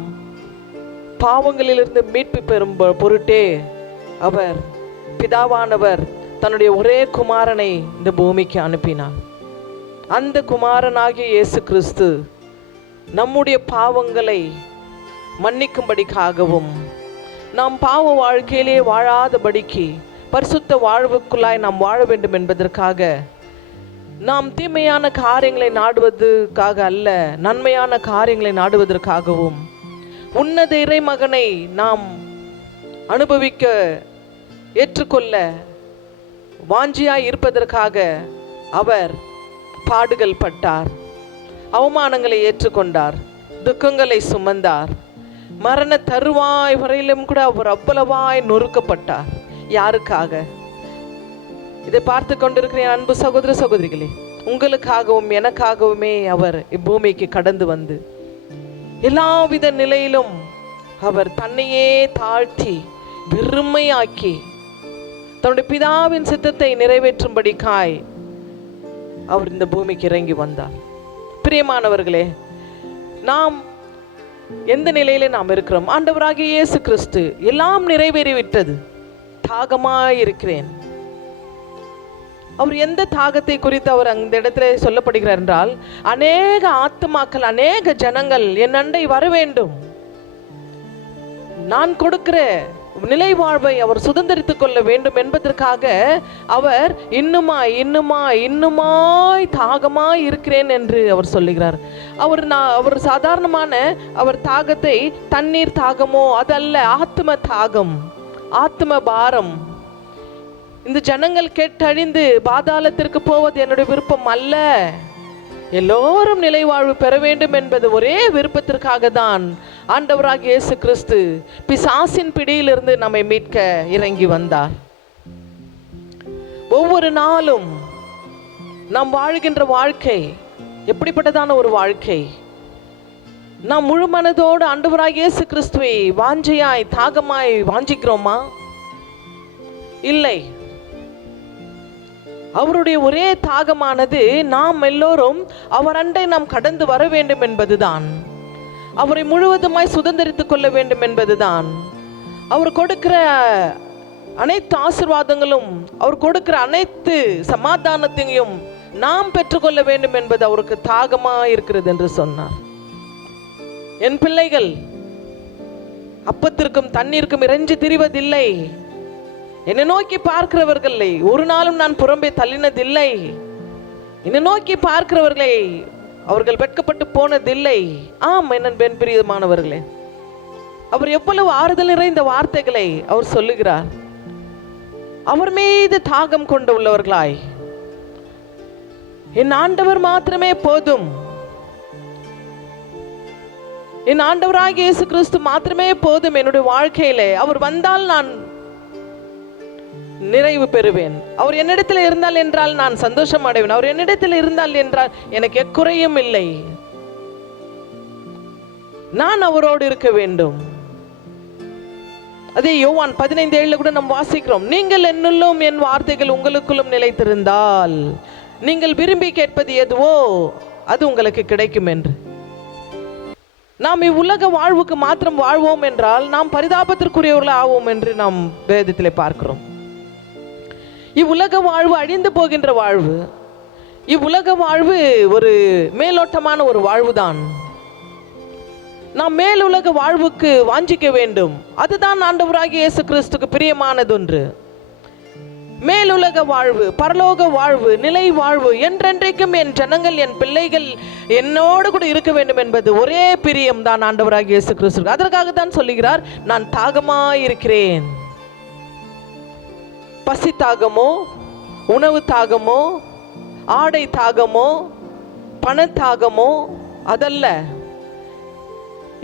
பாவங்களிலிருந்து மீட்பு பெறும் பொருட்டே அவர் பிதாவானவர் தன்னுடைய ஒரே குமாரனை இந்த பூமிக்கு அனுப்பினார். அந்த குமாரனாகிய இயேசு கிறிஸ்து நம்முடைய பாவங்களை மன்னிக்கும்படிக்காகவும் நாம் பாவ வாழ்க்கையிலே வாழாதபடிக்கு பரிசுத்த வாழ்வுக்குள்ளாய் நாம் வாழ வேண்டும் என்பதற்காக, நாம் தீமையான காரியங்களை நாடுவதற்காக அல்ல, நன்மையான காரியங்களை நாடுவதற்காகவும் உன்னத இறைமகனை நாம் அனுபவிக்க ஏற்றுக்கொள்ள வாஞ்சியாய் இருப்பதற்காக அவர் பாடுகள் பட்டார், அவமானங்களை ஏற்றுக்கொண்டார், துக்கங்களை சுமந்தார், மரண தருவாய் வரையிலும் கூட அவர் அவ்வளவாய் நொறுக்கப்பட்டார். யாருக்காக? இதை பார்த்து கொண்டிருக்கிற அன்பு சகோதர சகோதரிகளே, உங்களுக்காகவும் எனக்காகவுமே அவர் இப்பூமிக்கு கடந்து வந்து எல்லாவித நிலையிலும் அவர் தன்னையே தாழ்த்தி வெறுமையாக்கி தன்னுடைய பிதாவின் சித்தத்தை நிறைவேற்றும்படிக்காய் அவர் இந்த பூமிக்கு இறங்கி வந்தார். பிரியமானவர்களே, நாம் எந்த நிலையில நாம் இருக்கிறோம்? ஆண்டவராகிய இயேசு கிறிஸ்து எல்லாம் நிறைவேறிவிட்டது, தாகமாயிருக்கிறேன். அவர் எந்த தாகத்தை குறித்து அவர் அந்த இடத்துல சொல்லப்படுகிறார் என்றால், அநேக ஆத்துமாக்கள், அநேக ஜனங்கள் என் அண்டை வர வேண்டும், நான் கொடுக்கிற நிலை வாழ்வை அவர் சுதந்திரித்துக் கொள்ள வேண்டும் என்பதற்காக அவர் இன்னுமாய் தாகமாய் இருக்கிறேன் என்று அவர் சொல்லுகிறார். அவர் சாதாரணமான அவர் தாகத்தை தண்ணீர் தாகமோ அதல்ல, ஆத்ம தாகம், ஆத்ம பாரம். இந்த ஜனங்கள் கெட்டழிந்து பாதாளத்திற்கு போவது என்னுடைய விருப்பம் அல்ல, எல்லோரும் நிலை வாழ்வு பெற வேண்டும் என்பது ஒரே விருப்பத்திற்காக தான் ஆண்டவராகிய இயேசு கிறிஸ்து பிசாசின் பிடியிலிருந்து நம்மை மீட்க இறங்கி வந்தார். ஒவ்வொரு நாளும் நாம் வாழ்கின்ற வாழ்க்கை எப்படிப்பட்டதான ஒரு வாழ்க்கை? நாம் முழு மனதோடு ஆண்டவராகிய இயேசு கிறிஸ்துவை வாஞ்சையாய் தாகமாய் வாஞ்சிக்கிறோமா? இல்லை. அவருடைய ஒரே தாகமானது நாம் எல்லோரும் அவர் அண்டை நாம் கடந்து வர வேண்டும் என்பதுதான். அவரை முழுவதுமாய் சுதந்திரித்துக் கொள்ள வேண்டும் என்பதுதான். அவர் கொடுக்கிற அனைத்து ஆசீர்வாதங்களும், அவர் கொடுக்கிற அனைத்து சமாதானத்தையும் நாம் பெற்றுக்கொள்ள வேண்டும் என்பது அவருக்கு தாகமாக இருக்கிறது என்று சொன்னார். என் பிள்ளைகள் அப்பத்திற்கும் தண்ணீருக்கும் இறைஞ்சி திரிவதில்லை, என்னை நோக்கி பார்க்கிறவர்களை ஒரு நாளும் நான் புறம்பே தள்ளினதில்லை, என்னை நோக்கி பார்க்கிறவர்களை அவர்கள் வெட்கப்பட்டு போனதில்லை. ஆம் என் பெண் பிரியமானவர்களே, அவர் எவ்வளவு ஆறுதல் நிறைந்த வார்த்தைகளை அவர் சொல்லுகிறார். அவர் மீது தாகம் கொண்டு உள்ளவர்களாய் என் ஆண்டவர் மாத்திரமே போதும், என் ஆண்டவராகிய இயேசு கிறிஸ்து மாத்திரமே போதும் என்னுடைய வாழ்க்கையிலே. அவர் வந்தால் நான் நிறைவு பெறுவேன். அவர் என்னிடத்தில் இருந்தால் என்றால் நான் சந்தோஷம் அடைவேன். அவர் என்னிடத்தில் இருந்தால் என்றால் எனக்கு எக்குறையும் இல்லை. நான் அவரோடு இருக்க வேண்டும். அதே யோவான் 15:7 கூட நாம் வாசிக்கிறோம், நீங்கள் என்னுள்ளும் என் வார்த்தைகள் உங்களுக்குள்ளும் நிலைத்திருந்தால் நீங்கள் விரும்பி கேட்பது எதுவோ அது உங்களுக்கு கிடைக்கும் என்று. நாம் இவ்வுலக வாழ்வுக்கு மாத்திரம் வாழ்வோம் என்றால் நாம் பரிதாபத்திற்குரியவர்கள் ஆவோம் என்று நாம் வேதத்திலே பார்க்கிறோம். இவ்வுலக வாழ்வு அழிந்து போகின்ற வாழ்வு. இவ்வுலக வாழ்வு ஒரு மேலோட்டமான ஒரு வாழ்வுதான். நாம் மேலுலக வாழ்வுக்கு வாஞ்சிக்க வேண்டும். அதுதான் ஆண்டவராகிய இயேசு கிறிஸ்துக்கு பிரியமானதொன்று. மேலுலக வாழ்வு, பரலோக வாழ்வு, நிலை வாழ்வு, என்றென்றைக்கும் என் ஜனங்கள் என் பிள்ளைகள் என்னோடு கூட இருக்க வேண்டும் என்பது ஒரே பிரியம் தான் ஆண்டவராகிய இயேசு கிறிஸ்து. அதற்காக தான் சொல்லுகிறார், நான் தாகமாயிருக்கிறேன். பசி தாகமோ, உணவு தாகமோ, ஆடை தாகமோ, பண தாகமோ அதல்ல.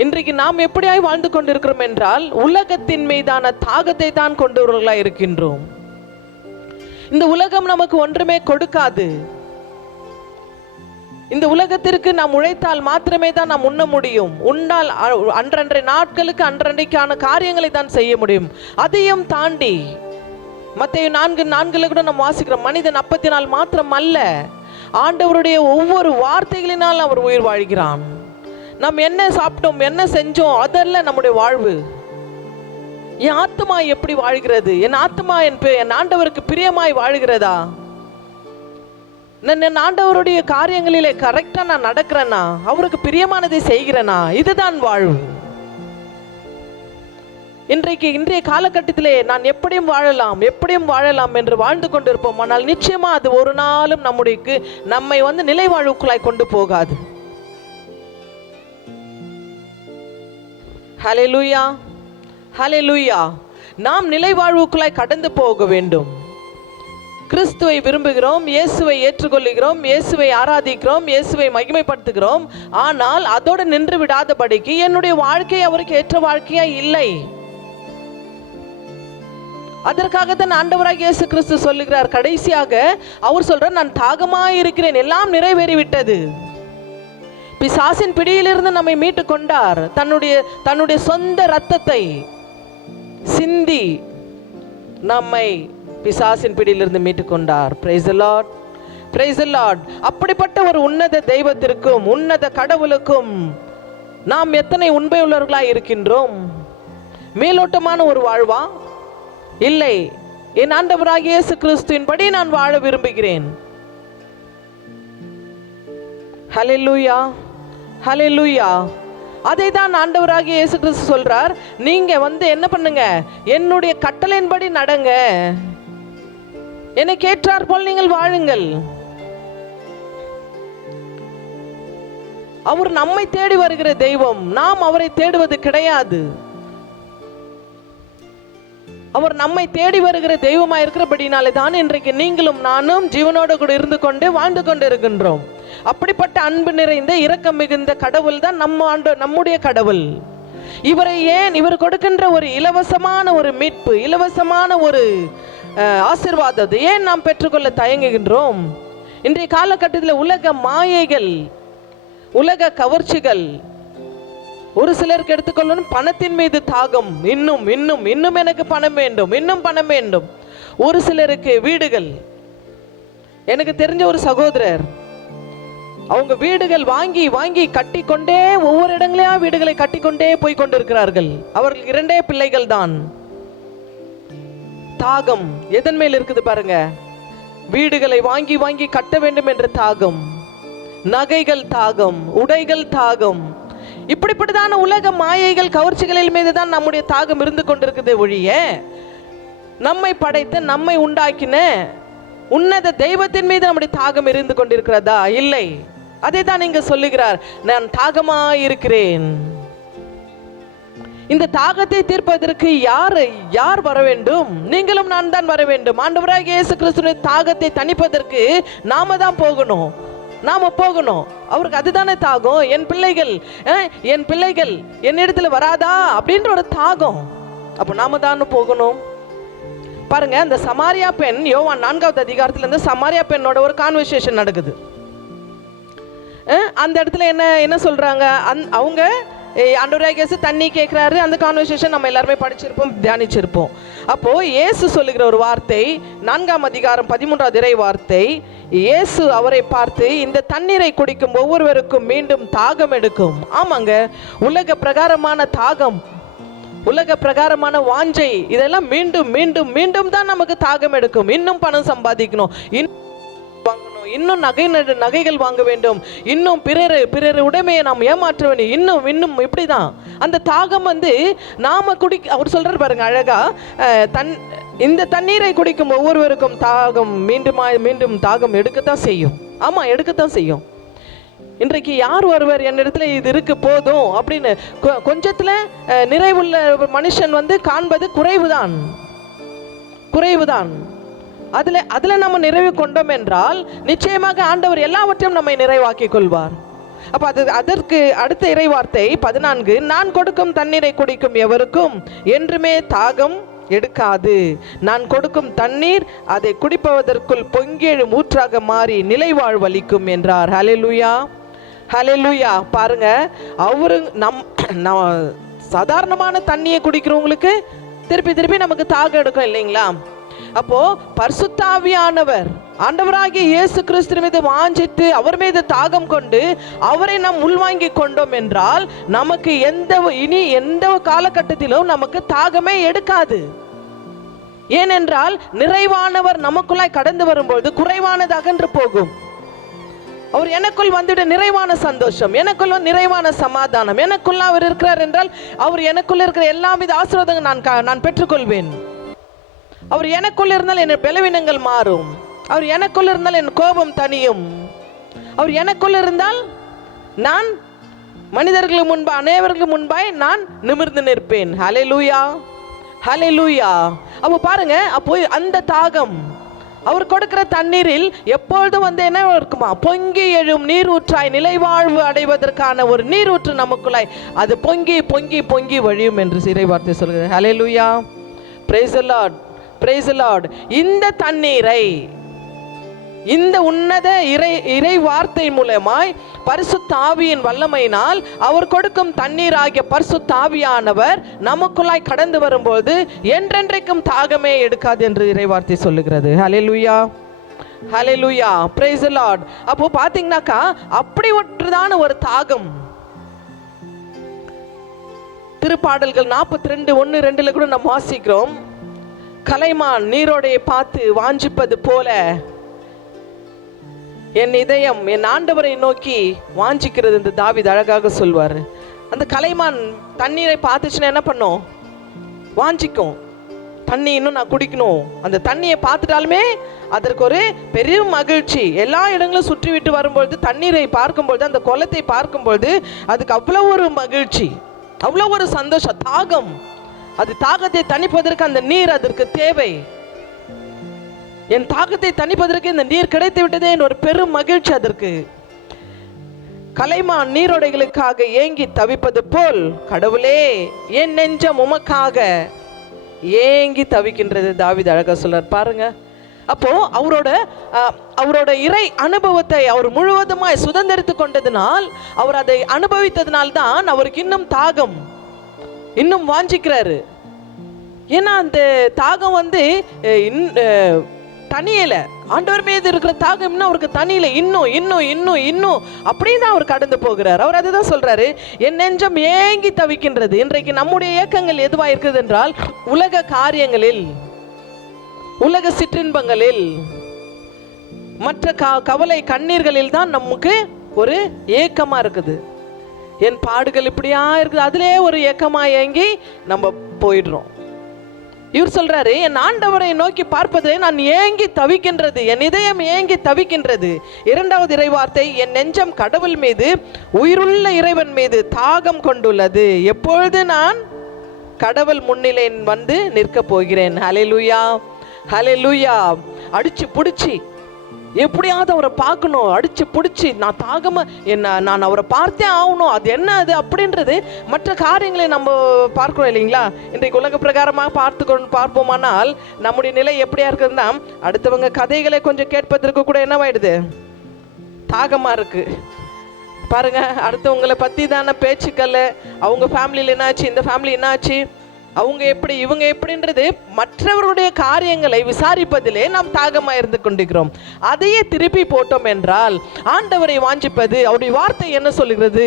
இன்றைக்கு நாம் எப்படியாய் வாழ்ந்து கொண்டிருக்கிறோம் என்றால் உலகத்தின் மீதான தாகத்தை தான் கொண்டவர்களாய் இருக்கின்றோம். இந்த உலகம் நமக்கு ஒன்றுமே கொடுக்காது. இந்த உலகத்திற்கு நாம் உழைத்தால் மாத்திரமே தான் நாம் உண்ண முடியும். உண்டால் அன்றன்றைய நாட்களுக்கு அன்றன்றைக்கான காரியங்களை தான் செய்ய முடியும். அதையும் தாண்டி மத்தேயு 4:4 கூட நாம் வாசிக்கிறோம், மனிதன் அப்பத்தினால் மாத்திரம் அல்ல, ஆண்டவருடைய ஒவ்வொரு வார்த்தைகளினால் அவர் உயிர் வாழ்கிறான். நாம் என்ன சாப்பிட்டோம், என்ன செஞ்சோம், அதல்ல நம்முடைய வாழ்வு. என் ஆத்மா எப்படி வாழ்கிறது? என் ஆத்மா என் ஆண்டவருக்கு பிரியமாய் வாழ்கிறதா? நான் என் ஆண்டவருடைய காரியங்களிலே கரெக்டா நான் நடக்கிறேனா? அவருக்கு பிரியமானதை செய்கிறேனா? இதுதான் வாழ்வு. இன்றைய காலகட்டத்திலே நான் எப்படியும் வாழலாம் என்று வாழ்ந்து கொண்டிருப்போம். ஆனால் நிச்சயமா அது ஒரு நாளும் நம்மை நிலை வாழ்வுக்குள்ளாய் கொண்டு போகாது. ஹல்லேலூயா, ஹல்லேலூயா. நாம் நிலை வாழ்வுக்குள்ளாய் கடந்து போக வேண்டும். கிறிஸ்துவை விரும்புகிறோம், இயேசுவை ஏற்றுக்கொள்கிறோம், இயேசுவை ஆராதிக்கிறோம், இயேசுவை மகிமைப்படுத்துகிறோம். ஆனால் அதோடு நின்று விடாதபடிக்கு என்னுடைய வாழ்க்கை அவருக்கு ஏற்ற வாழ்க்கையா இல்லை. அதற்காக தான் ஆண்டவராகிய இயேசு கிறிஸ்து சொல்லுகிறார், கடைசியாக அவர் சொல்றார், நான் தாகமாயிருக்கிறேன், எல்லாம் நிறைவேறிவிட்டது. பிசாசின் பிடியிலிருந்து நம்மை மீட்டு கொண்டார். தன்னுடைய சொந்த இரத்தத்தை சிந்தி நம்மை பிசாசின் பிடியிலிருந்து மீட்டு கொண்டார். Price the Lord, praise the Lord. அப்படிப்பட்ட ஒரு உன்னத தெய்வத்திற்கும் உன்னத கடவுளுக்கும் நாம் எத்தனை உண்மை உள்ளவர்களாய் இருக்கின்றோம்? மேலோட்டமான ஒரு வாழ்வா? இல்லை, என் ஆண்டவராகிய இயேசு கிறிஸ்துவின் படி நான் வாழ விரும்புகிறேன். ஹல்லேலூயா, ஹல்லேலூயா. அதை தான் ஆண்டவராகிய இயேசு கிறிஸ்து சொல்றார், நீங்க என்ன பண்ணுங்க, என்னுடைய கட்டளையின்படி நடங்க, என்னை கேட்டார் போல் நீங்கள் வாழுங்கள். அவர் நம்மை தேடி வருகிற தெய்வம், நாம் அவரை தேடுவது கிடையாது. அவர் நம்மை தேடி வருகிற தெய்வமாக இருக்கிறபடினாலே தான் இன்றைக்கு நீங்களும் நானும் ஜீவனோடு கூட இருந்து கொண்டு வாழ்ந்து கொண்டு இருக்கின்றோம். அப்படிப்பட்ட அன்பு நிறைந்த இரக்கம் மிகுந்த கடவுள் தான் நம்முடைய கடவுள். இவர் கொடுக்கின்ற ஒரு இலவசமான ஒரு மீட்பு, இலவசமான ஒரு ஆசீர்வாதத்தை ஏன் நாம் பெற்றுக்கொள்ள தயங்குகின்றோம்? இன்றைய காலகட்டத்தில் உலக மாயைகள், உலக கவர்ச்சிகள், ஒரு சிலருக்கு எடுத்துக்கொள்ளணும் பணத்தின் மீது தாகம், இன்னும் இன்னும் இன்னும் எனக்கு பணம் வேண்டும், இன்னும் பணம் வேண்டும். ஒரு சிலருக்கு வீடுகள். எனக்கு தெரிஞ்ச ஒரு சகோதரர், அவங்க வீடுகள் வாங்கி வாங்கி கட்டிக்கொண்டே ஒவ்வொரு இடங்களையா வீடுகளை கட்டிக்கொண்டே போய் கொண்டிருக்கிறார்கள். அவர்களுக்கு 2 பிள்ளைகள் தான். தாகம் எதன் மேல் இருக்குது பாருங்க? வீடுகளை வாங்கி வாங்கி கட்ட வேண்டும் என்ற தாகம், நகைகள் தாகம், உடைகள் தாகம், இப்படிப்பட்டதான உலக மாயைகள் கவர்ச்சிகளில் மீது தான் நம்முடைய தாகம் இருந்து கொண்டிருக்குது ஒழிய நம்மை படைத்த நம்மை உண்டாக்கின உன்னத தெய்வத்தின் மீது நம்முடைய தாகம் இருந்து கொண்டிருக்கிறதா? இல்லை. அதை தான் இங்க சொல்லுகிறார், நான் தாகமாயிருக்கிறேன். இந்த தாகத்தை தீர்ப்பதற்கு யார் வர வேண்டும்? நீங்களும் நான் தான் வர வேண்டும். ஆண்டவராகிய இயேசு கிறிஸ்துவின் தாகத்தை தணிப்பதற்கு நாம தான் போகணும். நாம போகணும். அவருக்கு அதுதானே தாகம். என் பிள்ளைகள் என்னிடத்துல வராதா அப்படின்ற ஒரு தாகம். அப்போ நாம தானே போகணும். பாருங்க, அந்த சமாரியா பெண், யோவான் 4வது அதிகாரத்துல இருந்து சமாரியா பெண்ணோட ஒரு கான்வர்சேஷன் நடக்குது. அந்த இடத்துல என்ன சொல்றாங்க, அவங்க ஆண்டவராகிய இயேசு தண்ணி கேட்கிறாரு. அந்த கான்வர்சேஷன் நம்ம எல்லாருமே படிச்சிருப்போம், தியானிச்சிருப்போம். அப்போ இயேசு சொல்லுகிற ஒரு வார்த்தை, 4ஆம் அதிகாரம் 13வது இறை வார்த்தை, இயேசு அவரை பார்த்து, இந்த தண்ணீரை குடிக்கும் ஒவ்வொருவருக்கும் மீண்டும் தாகம் எடுக்கும். ஆமாங்க, உலக பிரகாரமான தாகம், உலக பிரகாரமான வாஞ்சை, இதெல்லாம் மீண்டும் மீண்டும் மீண்டும் தான் நமக்கு தாகம் எடுக்கும். இன்னும் பணம் சம்பாதிக்கணும், இன்னும் நகைகள் வாங்க வேண்டும், இன்னும் பிறர் உடைமையை நாம் ஏமாற்ற வேண்டும், இன்னும் இப்படிதான் அந்த தாகம் நாம அவர் சொல்றாரு பாருங்க அழகா, இந்த தண்ணீரை குடிக்கும் ஒவ்வொருவருக்கும் தாகம் மீண்டும் தாகம் எடுக்கத்தான் செய்யும். ஆமா, எடுக்கத்தான் செய்யும். இன்றைக்கு யார் ஒருவர் என்னிடத்துல இது இருக்கு போதும் அப்படின்னு கொஞ்சத்துல நிறைவுள்ள மனுஷன் காண்பது குறைவுதான். அதுல நம்ம நிறைவு கொண்டோம் என்றால் நிச்சயமாக ஆண்டவர் எல்லாவற்றையும் நம்மை நிறைவாக்கி கொள்வார். அப்ப அதற்கு அடுத்த இறைவார்த்தை 14, நான் கொடுக்கும் தண்ணீரை குடிக்கும் எவருக்கும் என்றுமே தாகம் எடுக்காது. நான் கொடுக்கும் தண்ணீர் அதை குடிப்பதற்குள் பொங்கெழும் ஊற்றாக மாறி நிலைவாழ்வு அளிக்கும் என்றார். ஹல்லேலூயா, ஹல்லேலூயா. பாருங்க, அவரு சாதாரணமான தண்ணியை குடிக்கிறவங்களுக்கு திருப்பி நமக்கு தாகம் எடுக்கும் இல்லைங்களா? அப்போ பரிசுத்த ஆவியானவர் ஆண்டவராகிய இயேசு கிறிஸ்து மீது வாஞ்சித்து அவர் மீது தாகம் கொண்டு அவரை நாம் உள்வாங்கி கொண்டோம் என்றால் நமக்கு எந்த காலகட்டத்திலும் நமக்கு தாகமே எடுக்காது. ஏனென்றால் நிறைவானவர் நமக்குள்ளாய் கடந்து வரும்போது குறைவானது அகன்று போகும். அவர் எனக்குள் வந்துட்டு நிறைவான சந்தோஷம், எனக்குள்ள நிறைவான சமாதானம், எனக்குள்ள அவர் இருக்கிறார் என்றால் அவர் எனக்குள்ள இருக்கிற எல்லா வித ஆசீர்வாதங்கள் நான் பெற்றுக்கொள்வேன். அவர் எனக்குள்ள இருந்தால் என் பலவீனங்கள் மாறும். அவர் எனக்குள்ள இருந்தால் என் கோபம் தனியும். அவர் எனக்குள்ள இருந்தால் நான் மனிதர்களுக்கு முன்பாக அனைவருக்கு முன்பாய் நான் நிமிர்ந்து நிற்பேன். ஹல்லேலூயா, ஹல்லேலூயா. அப்போ பாருங்க, அப்போ அந்த தாகம் அவர் கொடுக்கிற தண்ணீரில் எப்பொழுதும் என்ன இருக்குமா, பொங்கி எழும் நீரூற்றாய் நிலைவாழ்வு அடைவதற்கான ஒரு நீரூற்று நமக்குள்ளாய் அது பொங்கி பொங்கி பொங்கி வழியும் என்று இறைவார்த்தை சொல்கிறது. Hallelujah, praise the Lord, praise the Lord. இந்த தண்ணீரை இந்த உன்னத இறை வார்த்தை மூலமாய் பரிசுத்த ஆவியின் வல்லமையினால் அவர் கொடுக்கும் தண்ணீராகிய பரிசுத்த ஆவியானவர் நமக்குள்ளாய் கடந்து வரும்போது என்றென்றைக்கும் தாகமே எடுக்காது என்று இறை வார்த்தை சொல்லுகிறது. ஹல்லேலூயா, ஹல்லேலூயா, பிரைஸ் தி லார்ட். அப்போ பாத்தீங்கன்னாக்கா அப்படி ஒன்றுதான ஒரு தாகம். திருப்பாடல்கள் 42:1-2 கூட நம்ம வாசிக்கிறோம். கலைமான் நீரோடையை பார்த்து வாஞ்சிப்பது போல என் இதயம் என் ஆண்டவரை நோக்கி வாஞ்சிக்கிறது என்று தாவீது அழகாக சொல்வார். அந்த கலைமான் தண்ணீரை பார்த்துச்சுன்னா என்ன பண்ணும், வாஞ்சிக்கும். தண்ணி இன்னும் நான் குடிக்கணும். அந்த தண்ணியை பார்த்துட்டாலுமே அதற்கு ஒரு பெரிய மகிழ்ச்சி. எல்லா இடங்களும் சுற்றி விட்டு வரும்பொழுது தண்ணீரை பார்க்கும்பொழுது, அந்த குளத்தை பார்க்கும்பொழுது அதுக்கு அவ்வளோ ஒரு மகிழ்ச்சி, அவ்வளோ ஒரு சந்தோஷம். தாகம், அது தாகத்தை தணிப்பதற்கு அந்த நீர் அதற்கு தேவை. என் தாகத்தை தணிப்பதற்கு இந்த நீர் கிடைத்து விட்டதே என் ஒரு பெரும் மகிழ்ச்சி அதற்கு. கலைமான் நீரோடைகளுக்காக ஏங்கி தவிப்பது போல் கடவுளே என் நெஞ்சம் உமக்காக ஏங்கி தவிக்கின்றது. தாவீது அழகா சொல்றார் பாருங்க. அப்போ அவரோட இறை அனுபவத்தை அவர் முழுவதுமாய் சுதந்திரித்து கொண்டதினால், அவர் அதை அனுபவித்ததினால்தான் அவருக்கு இன்னும் தாகம், இன்னும் வாஞ்சிக்கிறாரு. ஏன்னா அந்த தாகம் தனியல, ஆண்டவர் மீது இருக்கிற தாகம் இன்னும் அவருக்கு தனியில, இன்னும் இன்னும் இன்னும் இன்னும் அப்படின்னு அவர் கடந்து போகிறார். அவர் அதுதான் சொல்றாரு, என் நெஞ்சம் ஏங்கி தவிக்கின்றது. இன்றைக்கு நம்முடைய இயக்கங்கள் எதுவா இருக்குது என்றால் உலக காரியங்களில், உலக சிற்றின்பங்களில், மற்ற கவலை கண்ணீர்களில் தான் நமக்கு ஒரு ஏக்கமா இருக்குது. என் பாடுகள் இப்படியா இருக்குது, அதிலே ஒரு ஏக்கமா ஏங்கி நம்ம போயிடுறோம். இவர் சொல்றாரு, என் ஆண்டவரை நோக்கி பார்ப்பதை நான் ஏங்கி தவிக்கின்றது, என் இதயம் ஏங்கி தவிக்கின்றது. 2வது இறைவார்த்தை, என் நெஞ்சம் கடவுள் மீது, உயிருள்ள இறைவன் மீது தாகம் கொண்டுள்ளது. எப்பொழுது நான் கடவுள் முன்னிலை நிற்க போகிறேன். ஹல்லேலூயா, ஹல்லேலூயா. அடிச்சு புடிச்சு எப்படியாவது அவரை பார்க்கணும், அடிச்சு பிடிச்சி நான் நான் அவரை பார்த்தே ஆகணும். அது என்ன அது அப்படின்றது மற்ற காரியங்களை நம்ம பார்க்கிறோம் இல்லைங்களா? இன்றைக்கு உலக பிரகாரமாக பார்ப்போமானால் நம்முடைய நிலை எப்படியா இருக்குதுன்னா, அடுத்தவங்க கதைகளை கொஞ்சம் கேட்பதற்கு கூட என்னவாயிடுது, தாகமாக இருக்கு பாருங்க. அடுத்தவங்களை பற்றி தானே பேச்சுக்கள், அவங்க ஃபேமிலியில் என்னாச்சு, இந்த ஃபேமிலி என்னாச்சு, அவங்க எப்படி இவங்க எப்படின்றது மற்றவருடைய காரியங்களை விசாரிப்பதிலே நாம் தாகமாக இருந்து கொண்டிருக்கிறோம். அதையே திருப்பி போட்டோம் என்றால் ஆண்டவரை வாஞ்சிப்பது, அவருடைய வார்த்தை என்ன சொல்லுகிறது,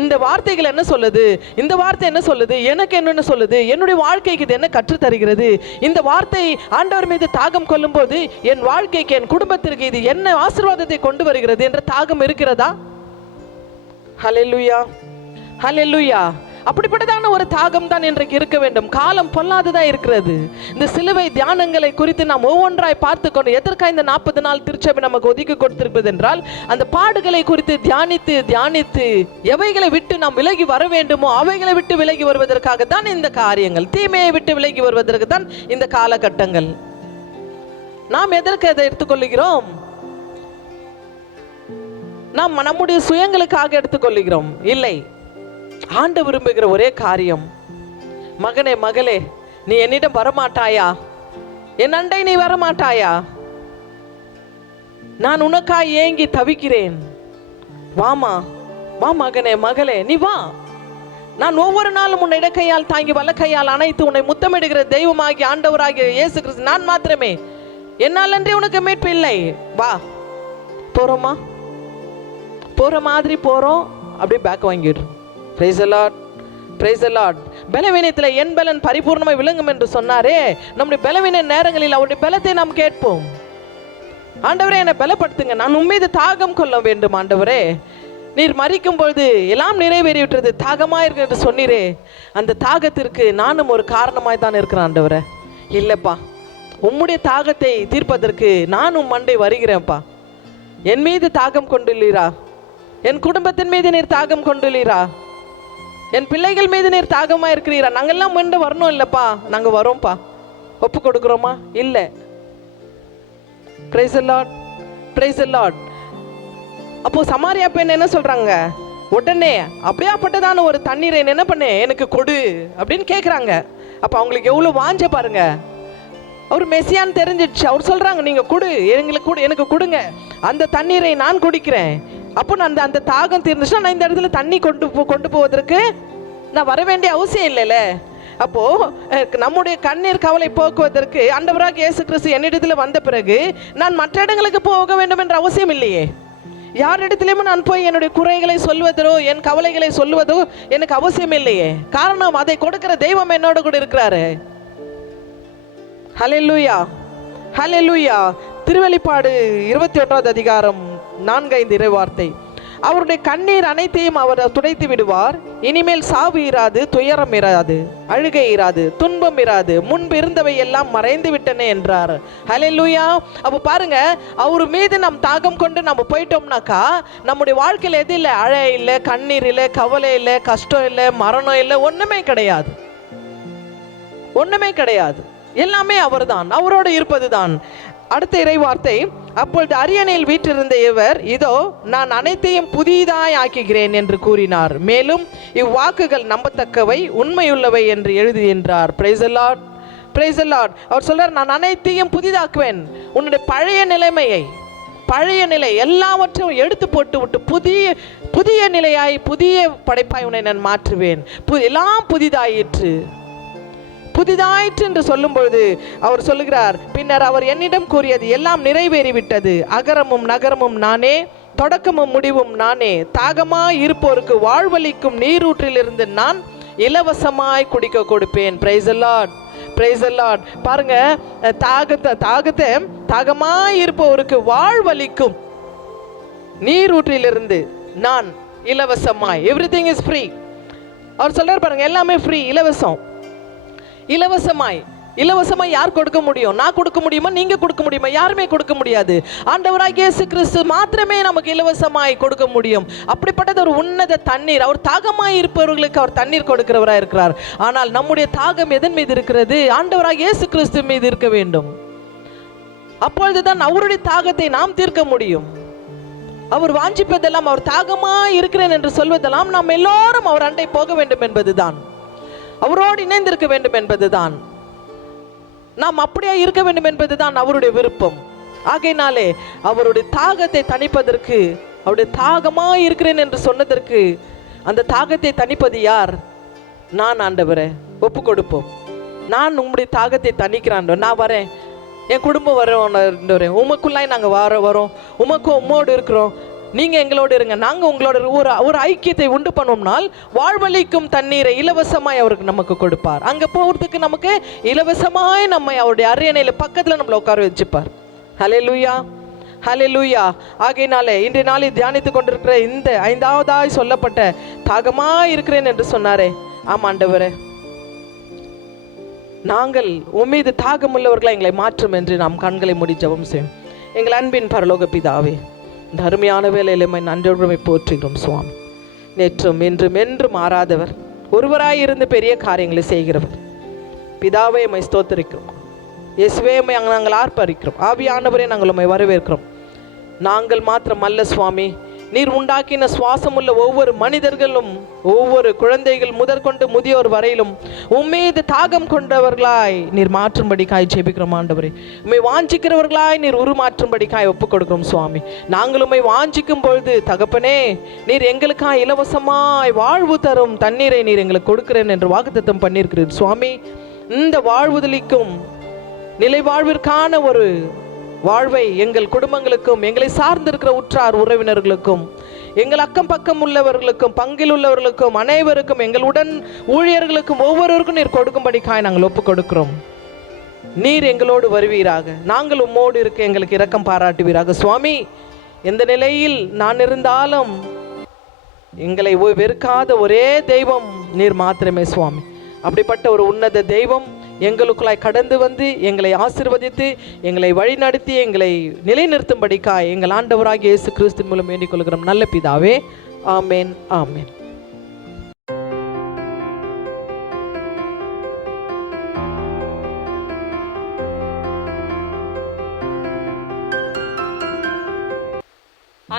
இந்த வார்த்தைகள் என்ன சொல்லுது, இந்த வார்த்தை என்ன சொல்லுது, எனக்கு என்னென்ன சொல்லுது, என்னுடைய வாழ்க்கைக்கு இது என்ன கற்றுத்தருகிறது, இந்த வார்த்தை ஆண்டவர் மீது தாகம் கொள்ளும்போது என் வாழ்க்கைக்கு என் குடும்பத்திற்கு இது என்ன ஆசீர்வாதத்தை கொண்டு வருகிறது என்ற தாகம் இருக்கிறதா? ஹல்லேலூயா, ஹல்லேலூயா. அப்படிப்பட்டதான ஒரு தாகம் தான் இன்றைக்கு இருக்க வேண்டும். காலம் பொல்லாததான் இருக்கிறது. இந்த சிலுவை தியானங்களை குறித்து நாம் ஒவ்வொன்றாய் பார்த்து கொண்டு, எதற்காக இந்த 40 நாள் திருச்சபை நமக்கு ஒதுக்கி கொடுத்திருப்பது என்றால், அந்த பாடுகளை குறித்து தியானித்து எவைகளை விட்டு நாம் விலகி வர வேண்டுமோ அவைகளை விட்டு விலகி வருவதற்காக தான் இந்த காரியங்கள். தீமையை விட்டு விலகி வருவதற்கு தான் இந்த காலகட்டங்கள். நாம் எதற்கு அதை எடுத்துக்கொள்கிறோம்? நாம் நம்முடைய சுயங்களுக்காக எடுத்துக்கொள்கிறோம். இல்லை, ஆண்டு விரும்புகிற ஒரே காரியம், மகனே மகளே, நீ என்னிடம் வரமாட்டாயா, என் அண்டை நீ வரமாட்டாயா, நான் உனக்காய் ஏங்கி தவிக்கிறேன், வாமா, வா மகனே மகளே, நீ வா. நான் ஒவ்வொரு நாளும் உன்னை இடக்கையால் தாங்கி வலக்கையால் அணைத்து உன்னை முத்தமிடுகிற தெய்வமாகி ஆண்டவராகிய இயேசு கிறிஸ்து நான் மாத்திரமே, என்னால் அன்றே உனக்கு மீட்பு இல்லை. வா, போறோமா? போற மாதிரி போறோம், அப்படியே back வாங்கிடுறோம். Praise the Lord, praise the Lord. பலவீனத்தில் என் பலன் பரிபூர்ணமாய் விளங்கும் என்று சொன்னாரே. நம்முடைய பலவீன நேரங்களில் அவருடைய பலத்தை நாம் கேட்போம். ஆண்டவரே, என்னை பலப்படுத்துங்க, நான் உம்மீது தாகம் கொள்ள வேண்டும். ஆண்டவரே, நீர் மரிக்கும் பொழுது எல்லாம் நிறைவேறிவிட்டது, தாகமாக இருக்கு என்று சொன்னீரே. அந்த தாகத்திற்கு நானும் ஒரு காரணமாய் தான் இருக்கிறேன். ஆண்டவரே, இல்லைப்பா, உம்முடைய தாகத்தை தீர்ப்பதற்கு நானும் மண்டை வருகிறேன்ப்பா. என் மீது தாகம் கொண்டுள்ளீரா? என் குடும்பத்தின் மீது நீர் தாகம் கொண்டுள்ளீரா? என் பிள்ளைகள் மீது நீர் தாகமாக இருக்கிறீரா? நாங்கள்லாம் மீண்டு வரணும் இல்லைப்பா, நாங்கள் வரோம்ப்பா. ஒப்பு கொடுக்குறோமா? இல்லை. Price the Lord, praise the Lord. அப்போ சமாரியா பெண் என்ன சொல்றாங்க? உடனே அப்படியாப்பட்டதான ஒரு தண்ணீரை என்ன பண்ணு, எனக்கு கொடு அப்படின்னு கேட்குறாங்க. அப்போ அவங்களுக்கு எவ்வளோ வாஞ்ச பாருங்க. அவர் மெசியான்னு தெரிஞ்சிடுச்சு. அவர் சொல்றாங்க, நீங்க கொடு, எங்களுக்கு கொடு, எனக்கு கொடுங்க, அந்த தண்ணீரை நான் குடிக்கிறேன். அப்போ நான் அந்த தாகம் தீர்ந்துச்சுன்னா நான் இந்த இடத்துல தண்ணி கொண்டு போவதற்கு நான் வர வேண்டிய அவசியம் இல்லைல்ல. அப்போ நம்முடைய கண்ணீர் கவலை போக்குவதற்கு ஆண்டவராகிய இயேசு கிறிஸ்து என்னிடத்தில் வந்த பிறகு நான் மற்ற இடங்களுக்கு போக வேண்டும் என்ற அவசியம் இல்லையே. யாரிடத்திலேயும் நான் போய் என்னுடைய குறைகளை சொல்வதோ என் கவலைகளை சொல்வதோ எனக்கு அவசியம் இல்லையே. காரணம், அதை கொடுக்கிற தெய்வம் என்னோட கூட இருக்கிறாரு. ஹல்லேலூயா, ஹல்லேலூயா. திருவெளிப்பாடு 21வது அதிகாரம் 4-5 இறைவார்த்தை. அவருடைய கண்ணீர் அனைத்தையும் அவர் துடைத்து விடுவார். இனிமேல் சாவு இராது, துயரம் இராது, அழுகை இராது, துன்பம் இராது, முன்பு இருந்தவை எல்லாம் மறைந்து விட்டன என்றார். ஹல்லேலூயா. அப்போ பாருங்க, அவர் மீது நம் தாகம் கொண்டு நம்ம போயிட்டோம்னாக்கா நம்முடைய வாழ்க்கையில் எது இல்லை? அழை இல்லை, கண்ணீர் இல்லை, கவலை இல்லை, கஷ்டம் இல்லை, மரணம் இல்லை, ஒன்றுமே கிடையாது, ஒன்றுமே கிடையாது. எல்லாமே அவர்தான், அவரோடு இருப்பது தான். அடுத்த இறைவார்த்தை, அப்பொழுது அரியணையில் வீற்றிருந்த இவர், இதோ நான் அனைத்தையும் புதிதாய் ஆக்குகிறேன் என்று கூறினார். மேலும் இவ்வாக்குகள் நம்பத்தக்கவை, உண்மையுள்ளவை என்று எழுதி என்றார். Praise the Lord, praise the Lord. அவர் சொல்றார், நான் அனைத்தையும் புதிதாக்குவேன். உன்னுடைய பழைய நிலைமையை, பழைய நிலை எல்லாவற்றையும் எடுத்து போட்டு விட்டு புதிய நிலையாய், புதிய படைப்பாய் உன்னை நான் மாற்றுவேன். எல்லாம் புதிதாயிற்று, புதிதாயிற்று என்று சொல்லும் பொழுது அவர் சொல்லுகிறார், பின்னர் அவர் என்னிடம் கூறியது எல்லாம் நிறைவேறிவிட்டது. அகரமும் நகரமும் நானே, தொடக்கமும் முடிவும் நானே. தாகமாய் இருப்போருக்கு வாழ்வளிக்கும் நீரூற்றிலிருந்து நான் இலவசமாய் குடிக்க கொடுப்பேன். Price the Lord, praise the Lord. பாருங்க, தாகமாய் இருப்பவருக்கு வாழ்வளிக்கும் நீரூற்றிலிருந்து நான் இலவசமாய், எவ்ரிதிங் இஸ் ஃப்ரீ. அவர் சொல்றார் பாருங்க, எல்லாமே ஃப்ரீ, இலவசம். இலவசமாய், இலவசமாய் யார் கொடுக்க முடியும்? நான் கொடுக்க முடியுமா? நீங்க கொடுக்க முடியுமா? யாருமே கொடுக்க முடியாது. ஆண்டவராகிய இயேசு கிறிஸ்து மாத்திரமே நமக்கு இலவசமாய் கொடுக்க முடியும். அப்படிப்பட்டது ஒரு உன்னத தண்ணீர். அவர் தாகமாய் இருப்பவர்களுக்கு அவர் தண்ணீர் கொடுக்கிறவராக இருக்கிறார். ஆனால் நம்முடைய தாகம் எதன் மீது இருக்கிறது? ஆண்டவராகிய இயேசு கிறிஸ்து மீது இருக்க வேண்டும். அப்பொழுதுதான் அவருடைய தாகத்தை நாம் தீர்க்க முடியும். அவர் வாஞ்சிப்பதெல்லாம், அவர் தாகமா இருக்கிறேன் என்று சொல்வதெல்லாம், நாம் எல்லோரும் அவர் அண்டை போக வேண்டும் என்பதுதான், அவரோடு இணைந்திருக்க வேண்டும் என்பதுதான், நாம் அப்படியே இருக்க வேண்டும் என்பதுதான் அவருடைய விருப்பம். ஆகையினாலே அவருடைய தாகத்தை தணிப்பதற்கு, அவருடைய தாகமா இருக்கிறேன் என்று சொன்னதற்கு, அந்த தாகத்தை தணிப்பது யார்? நான் ஆண்டவரே, ஒப்பு கொடுப்போம். நான் உங்களுடைய தாகத்தை தணிக்கிறான், நான் வரேன், என் குடும்பம் வரேன், உமக்குள்ளாய் நாங்கள் வரோம், உம்மோடு இருக்கிறோம், நீங்கள் எங்களோடு இருங்க, நாங்கள் உங்களோட ஒரு ஐக்கியத்தை உண்டு பண்ணோம்னால் வாழ்வளிக்கும் தண்ணீரை இலவசமாய் அவருக்கு நமக்கு கொடுப்பார். அங்கே போகிறதுக்கு நமக்கு இலவசமாய் நம்மை அவருடைய அரியணையில் பக்கத்தில் நம்மளை உட்கார வச்சுப்பார். ஹல்லேலூயா, ஹல்லேலூயா. ஆகையினாலே இன்றைய நாளில் தியானித்து கொண்டிருக்கிற இந்த 5ஆவதாய் சொல்லப்பட்ட தாகமாய் இருக்கிறேன் என்று சொன்னாரே, ஆமாம் ஆண்டவரே, நாங்கள் உம்மீது தாகமுள்ளவர்களாக எங்களை மாற்றும் என்று நாம் கண்களை மூடி ஜெபம் செய்யும். எங்கள் அன்பின் பரலோக பிதாவே, இந்த அருமையான வேலையில் நன்றியுடன் போற்றுகிறோம் சுவாமி. நேற்றும் இன்றும் என்றும் மாறாதவர், ஒருவராயிருந்து பெரிய காரியங்களை செய்கிறவர். பிதாவே உம்மை ஸ்தோத்திரிக்கிறோம், இயேசுவே உம்மை நாங்கள் ஆர்ப்பரிக்கிறோம், ஆவியானவரே நாங்கள் உம்மை வரவேற்கிறோம். நாங்கள் மாத்திரம் அல்ல சுவாமி, நீர் உண்டாக்கின சுவாசமுள்ள ஒவ்வொரு மனிதர்களும், ஒவ்வொரு குழந்தைகள் முதற்கொண்டு முதியோர் வரையிலும் உம்மீது தாகம் கொண்டவர்களாய் நீர் மாற்றும்படிக்காய் ஜெபிக்கிறோம் ஆண்டவரே. உம்மை வாஞ்சிக்கிறவர்களாய் நீர் உருமாற்றும்படிக்காய் ஒப்புக் கொடுக்கிறோம் சுவாமி. நாங்கள் உம்மை வாஞ்சிக்கும் பொழுது தகப்பனே, நீர் எங்களுக்காய் இலவசமாய் வாழ்வு தரும் தண்ணீரை நீர் எங்களுக்கு கொடுக்கிறேன் என்று வாக்குத்தத்தம் பண்ணியிருக்கிறீர் சுவாமி. இந்த வாழ்வுதலிக்கும் நிலை வாழ்விற்கான ஒரு வாழ்வை எங்கள் குடும்பங்களுக்கும், எங்களை சார்ந்திருக்கிற உற்றார் உறவினர்களுக்கும், எங்கள் அக்கம் பக்கம் உள்ளவர்களுக்கும், பங்கில் உள்ளவர்களுக்கும், அனைவருக்கும், எங்களுடன் ஊழியர்களுக்கும், ஒவ்வொருவருக்கும் நீர் கொடுக்கும்படிக்காய் நாங்கள் ஒப்புக் கொடுக்கிறோம். நீர் எங்களோடு வருவீராக, நாங்கள் உம்மோடு இருக்க எங்களுக்கு இரக்கம் பாராட்டுவீராக சுவாமி. எந்த நிலையில் நான் இருந்தாலும் எங்களை வெறுக்காத ஒரே தெய்வம் நீர் மாத்திரமே சுவாமி. அப்படிப்பட்ட ஒரு உன்னத தெய்வம் எங்களுக்குள்ளாய் கடந்து வந்து எங்களை ஆசீர்வதித்து, எங்களை வழிநடத்தி, எங்களை நிலைநிறுத்தும்படிக்காய் எங்கள் ஆண்டவராகிய இயேசு கிறிஸ்துவின் மூலம் வேண்டிக் கொள்கிறோம் நல்ல பிதாவே. ஆமேன், ஆமேன்.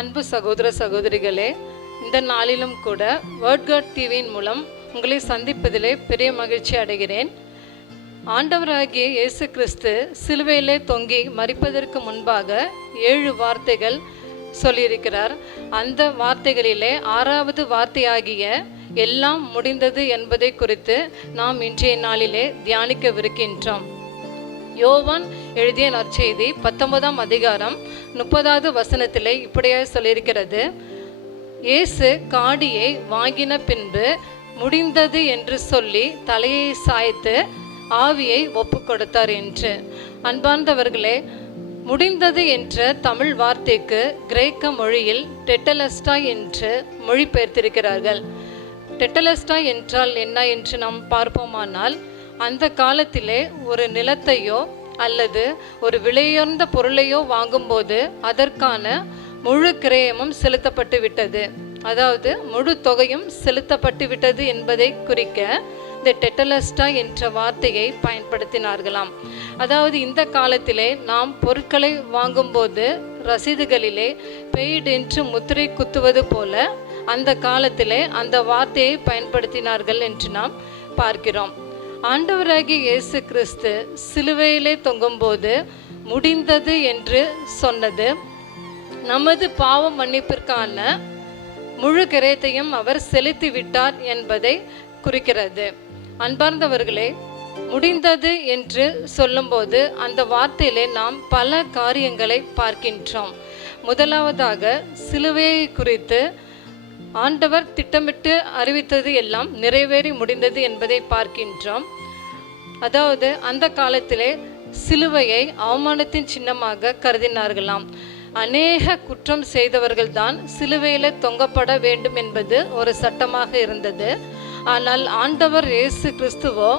அன்பு சகோதர சகோதரிகளே, இந்த நாளிலும் கூட வேர்ட் காட் டிவியின் மூலம் உங்களை சந்திப்பதிலே பெரிய மகிழ்ச்சி அடைகிறேன். ஆண்டவராகிய இயேசு கிறிஸ்து சிலுவையிலே தொங்கி மரிப்பதற்கு முன்பாக 7 வார்த்தைகள் சொல்லியிருக்கிறார். அந்த வார்த்தைகளிலே 6வது வார்த்தையாகிய எல்லாம் முடிந்தது என்பதை குறித்து நாம் இன்றைய நாளிலே தியானிக்கவிருக்கின்றோம். யோவான் எழுதிய நற்செய்தி 19ஆம் அதிகாரம் 30வது வசனத்திலே இப்படியே சொல்லியிருக்கிறது, இயேசு காடியை வாங்கின பின்பு முடிந்தது என்று சொல்லி தலையை சாய்த்து ஆவியை ஒப்பு கொடுத்தார் என்று. அன்பார்ந்தவர்களே, முடிந்தது என்ற தமிழ் வார்த்தைக்கு கிரேக்க மொழியில் டெட்டலஸ்டாய் என்று மொழிபெயர்த்திருக்கிறார்கள். டெட்டலஸ்டாய் என்றால் என்ன என்று நாம் பார்ப்போமானால், அந்த காலத்திலே ஒரு நிலத்தையோ அல்லது ஒரு விலையுயர்ந்த பொருளையோ வாங்கும்போது அதற்கான முழு கிரயமும் செலுத்தப்பட்டு விட்டது, அதாவது முழு தொகையும் செலுத்தப்பட்டு விட்டது என்பதை குறிக்க இந்த டெட்டலஸ்டா என்ற வார்த்தையை பயன்படுத்தினார்களாம். அதாவது இந்த காலத்திலே நாம் பொருட்களை வாங்கும்போது ரசீதுகளிலே பெய்டு என்று முத்திரை குத்துவது போல அந்த காலத்திலே அந்த வார்த்தையை பயன்படுத்தினார்கள் என்று நாம் பார்க்கிறோம். ஆண்டவராகிய இயேசு கிறிஸ்து சிலுவையிலே தொங்கும்போது முடிந்தது என்று சொன்னது நமது பாவ மன்னிப்பிற்கான முழு கிரயத்தையும் அவர் செலுத்தி விட்டார் என்பதை குறிக்கிறது. அன்பார்ந்தவர்களே, முடிந்தது என்று சொல்லும்போது அந்த வார்த்தையிலே நாம் பல காரியங்களை பார்க்கின்றோம். முதலாவதாக சிலுவையை குறித்து ஆண்டவர் திட்டமிட்டு அறிவித்தது எல்லாம் நிறைவேறி முடிந்தது என்பதை பார்க்கின்றோம். அதாவது அந்த காலத்திலே சிலுவையை அவமானத்தின் சின்னமாக கருதினார்களாம். அநேக குற்றம் செய்தவர்கள்தான் சிலுவையில தொங்கப்பட வேண்டும் என்பது ஒரு சட்டமாக இருந்தது. ஆனால் ஆண்டவர் இயேசு கிறிஸ்துவோ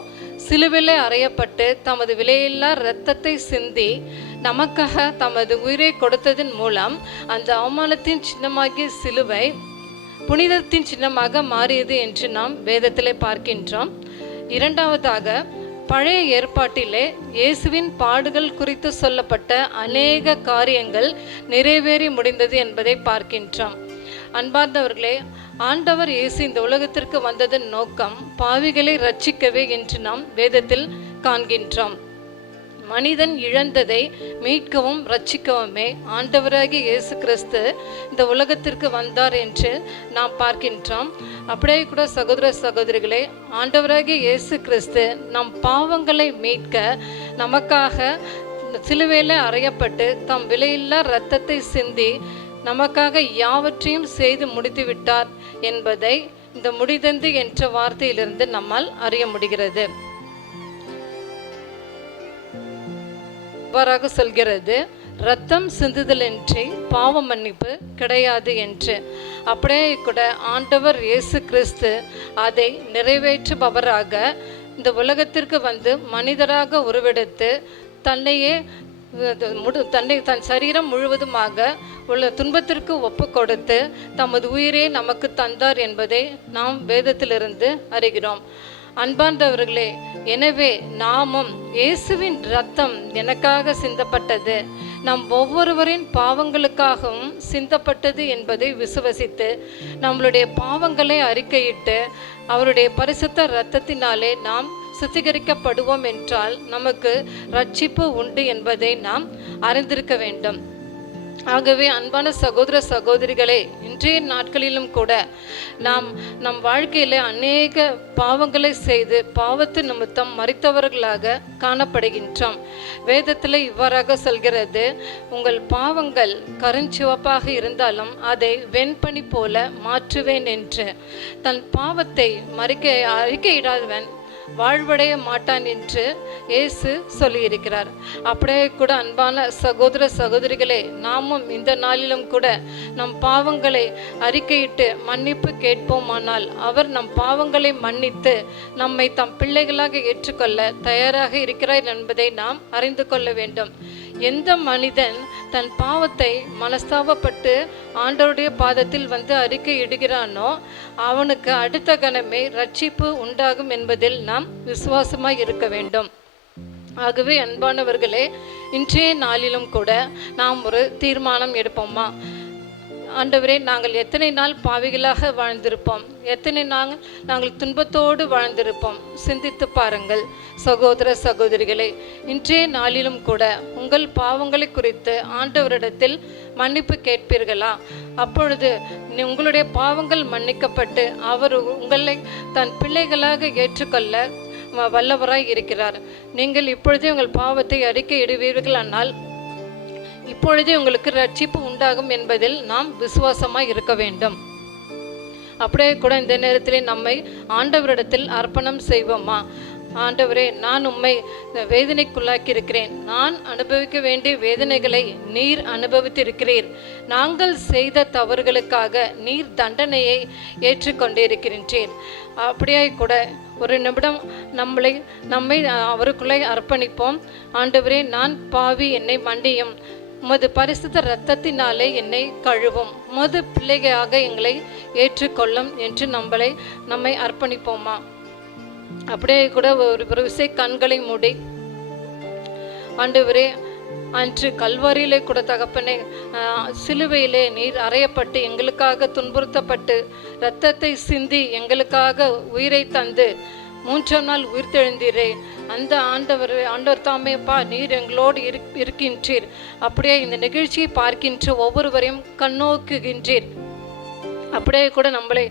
சிலுவையிலே அறையப்பட்டு தமது விலையில்லா இரத்தத்தை சிந்தி நமக்காக தமது உயிரை கொடுத்ததன் மூலம் அந்த அவமானத்தின் சின்னமாகிய சிலுவை புனிதத்தின் சின்னமாக மாறியது என்று நாம் வேதத்திலே பார்க்கின்றோம். இரண்டாவதாக பழைய ஏற்பாட்டிலே இயேசுவின் பாடுகள் குறித்து சொல்லப்பட்ட அநேக காரியங்கள் நிறைவேறி முடிந்தது என்பதை பார்க்கின்றோம். அன்பார்ந்தவர்களே, ஆண்டவர் இயேசு இந்த உலகத்திற்கு வந்ததன் நோக்கம் பாவிகளை ரட்சிக்கவே என்று நாம் வேதத்தில் காண்கின்றோம். மனிதன் இழந்ததை மீட்கவும் ரட்சிக்கவுமே ஆண்டவராகிய இயேசு கிறிஸ்து இந்த உலகத்திற்கு வந்தார் என்று நாம் பார்க்கின்றோம். அப்படியே கூட சகோதர சகோதரிகளே, ஆண்டவராகிய இயேசு கிறிஸ்து நம் பாவங்களை மீட்க நமக்காக சிலுவையில் அறையப்பட்டு தம் விலையில்லா இரத்தத்தை சிந்தி நமக்காக யாவற்றையும் செய்து முடித்து விட்டார் என்பதை இந்த முடிதந்து என்ற வார்த்தையிலிருந்து நம்மால் அறிய முடிகிறது. இவ்வாறாக சொல்கிறது, இரத்தம் சிந்துதலின்றி பாவ மன்னிப்பு கிடையாது என்று. அப்படியே கூட ஆண்டவர் இயேசு கிறிஸ்து அதை நிறைவேற்றுபவராக இந்த உலகத்திற்கு வந்து மனிதராக உருவெடுத்து தன்னையே தன் சரீரம் முழுவதுமாக உள்ள துன்பத்திற்கு ஒப்பு கொடுத்து தமது உயிரே நமக்கு தந்தார் என்பதை நாம் வேதத்திலிருந்து அறிகிறோம். அன்பார்ந்தவர்களே, எனவே நாமும் இயேசுவின் இரத்தம் எனக்காக சிந்தப்பட்டது, நம் ஒவ்வொருவரின் பாவங்களுக்காகவும் சிந்தப்பட்டது என்பதை விசுவசித்து நம்மளுடைய பாவங்களை அறிக்கையிட்டு அவருடைய பரிசுத்த இரத்தத்தினாலே நாம் சுத்திகரிக்கப்படுவோம் என்றால் நமக்கு ரட்சிப்பு உண்டு என்பதை நாம் அறிந்திருக்க வேண்டும். ஆகவே அன்பான சகோதர சகோதரிகளே, இன்றைய நாட்களிலும் கூட நம் வாழ்க்கையில் அநேக பாவங்களை செய்து பாவத்து நிமித்தம் மரித்தவர்களாக காணப்படுகின்றோம். வேதத்தில் இவ்வாறாக சொல்கிறது, உங்கள் பாவங்கள் கருஞ்சிவப்பாக இருந்தாலும் அதை வெண்பனி போல மாற்றுவேன் என்று. தன் பாவத்தை அறிக்கையிடாதவன் வாழ்வடைய மாட்டான் என்று இயேசு சொல்லியிருக்கிறார். அப்படியே கூட அன்பான சகோதர சகோதரிகளே, நாமும் இந்த நாளிலும் கூட நம் பாவங்களை அறிக்கையிட்டு மன்னிப்பு கேட்போமானால் அவர் நம் பாவங்களை மன்னித்து நம்மை தம் பிள்ளைகளாக ஏற்றுக்கொள்ள தயாராக இருக்கிறார் என்பதை நாம் அறிந்து கொள்ள வேண்டும். எந்த மனிதன் தன் பாவத்தை மனஸ்தாபப்பட்டு ஆண்டவருடைய பாதத்தில் வந்து அறிக்கை இடுகிறானோ அவனுக்கு அடுத்த கணமே ரட்சிப்பு உண்டாகும் என்பதில் நாம் விசுவாசமாய் இருக்க வேண்டும். ஆகவே அன்பானவர்களே, இன்றைய நாளிலும் கூட நாம் ஒரு தீர்மானம் எடுப்போமா? ஆண்டவரே, நாங்கள் எத்தனை நாள் பாவிகளாக வாழ்ந்திருப்போம், எத்தனை நாங்கள் துன்பத்தோடு வாழ்ந்திருப்போம். சிந்தித்து பாருங்கள் சகோதர சகோதரிகளே. இன்றைய நாளிலும் கூட உங்கள் பாவங்களை குறித்து ஆண்டவரிடத்தில் மன்னிப்பு கேட்பீர்களா? அப்பொழுது உங்களுடைய பாவங்கள் மன்னிக்கப்பட்டு அவர் உங்களை தன் பிள்ளைகளாக ஏற்றுக்கொள்ள வல்லவராய் இருக்கிறார். நீங்கள் இப்பொழுதே உங்கள் பாவத்தை அறிக்கையிடுவீர்கள், ஆனால் இப்பொழுதே உங்களுக்கு ரட்சிப்பு உண்டாகும் என்பதில் நாம் விசுவாசமாய் இருக்க வேண்டும். அப்படியே கூட இந்த நேரத்திலே நம்மை ஆண்டவரிடத்தில் அர்ப்பணம் செய்வோமா? ஆண்டவரே, நான் உம்மை வேதனைக்குள்ளாக்கி இருக்கிறேன், நான் அனுபவிக்க வேண்டிய வேதனைகளை நீர் அனுபவித்திருக்கிறீர், நாங்கள் செய்த தவறுகளுக்காக நீர் தண்டனையை ஏற்றுக்கொண்டிருக்கின்றீர். அப்படியே கூட ஒரு நிமிடம் நம்மை அவருக்குள்ளே அர்ப்பணிப்போம். ஆண்டவரே, நான் பாவி, என்னை மன்னியும், உமது பரிசுத்த இரத்தத்தினாலே என்னை கழுவும், உமது பிள்ளைகளாக எங்களை ஏற்றுக்கொள்ளும் என்று நம்மை அர்ப்பணிப்போமா? அப்படியே கூட ஒரு விசை கண்களை மூடி, ஆண்டவரே, அன்று கல்வாரியிலே கூட தகப்பனே, சிலுவையிலே நீர் அறையப்பட்டு எங்களுக்காக துன்புறுத்தப்பட்டு இரத்தத்தை சிந்தி எங்களுக்காக உயிரை தந்து 3ஆம் நாள் உயிர்த்தெழுந்தீரே, அந்த ஆண்டவர் தாமேப்பா, நீர் எங்களோடு இருக்கின்றீர். அப்படியே இந்த நிகழ்ச்சியை பார்க்கின்ற ஒவ்வொருவரையும் கண்ணோக்குகின்றீர். அப்படியே கூட நம்மளை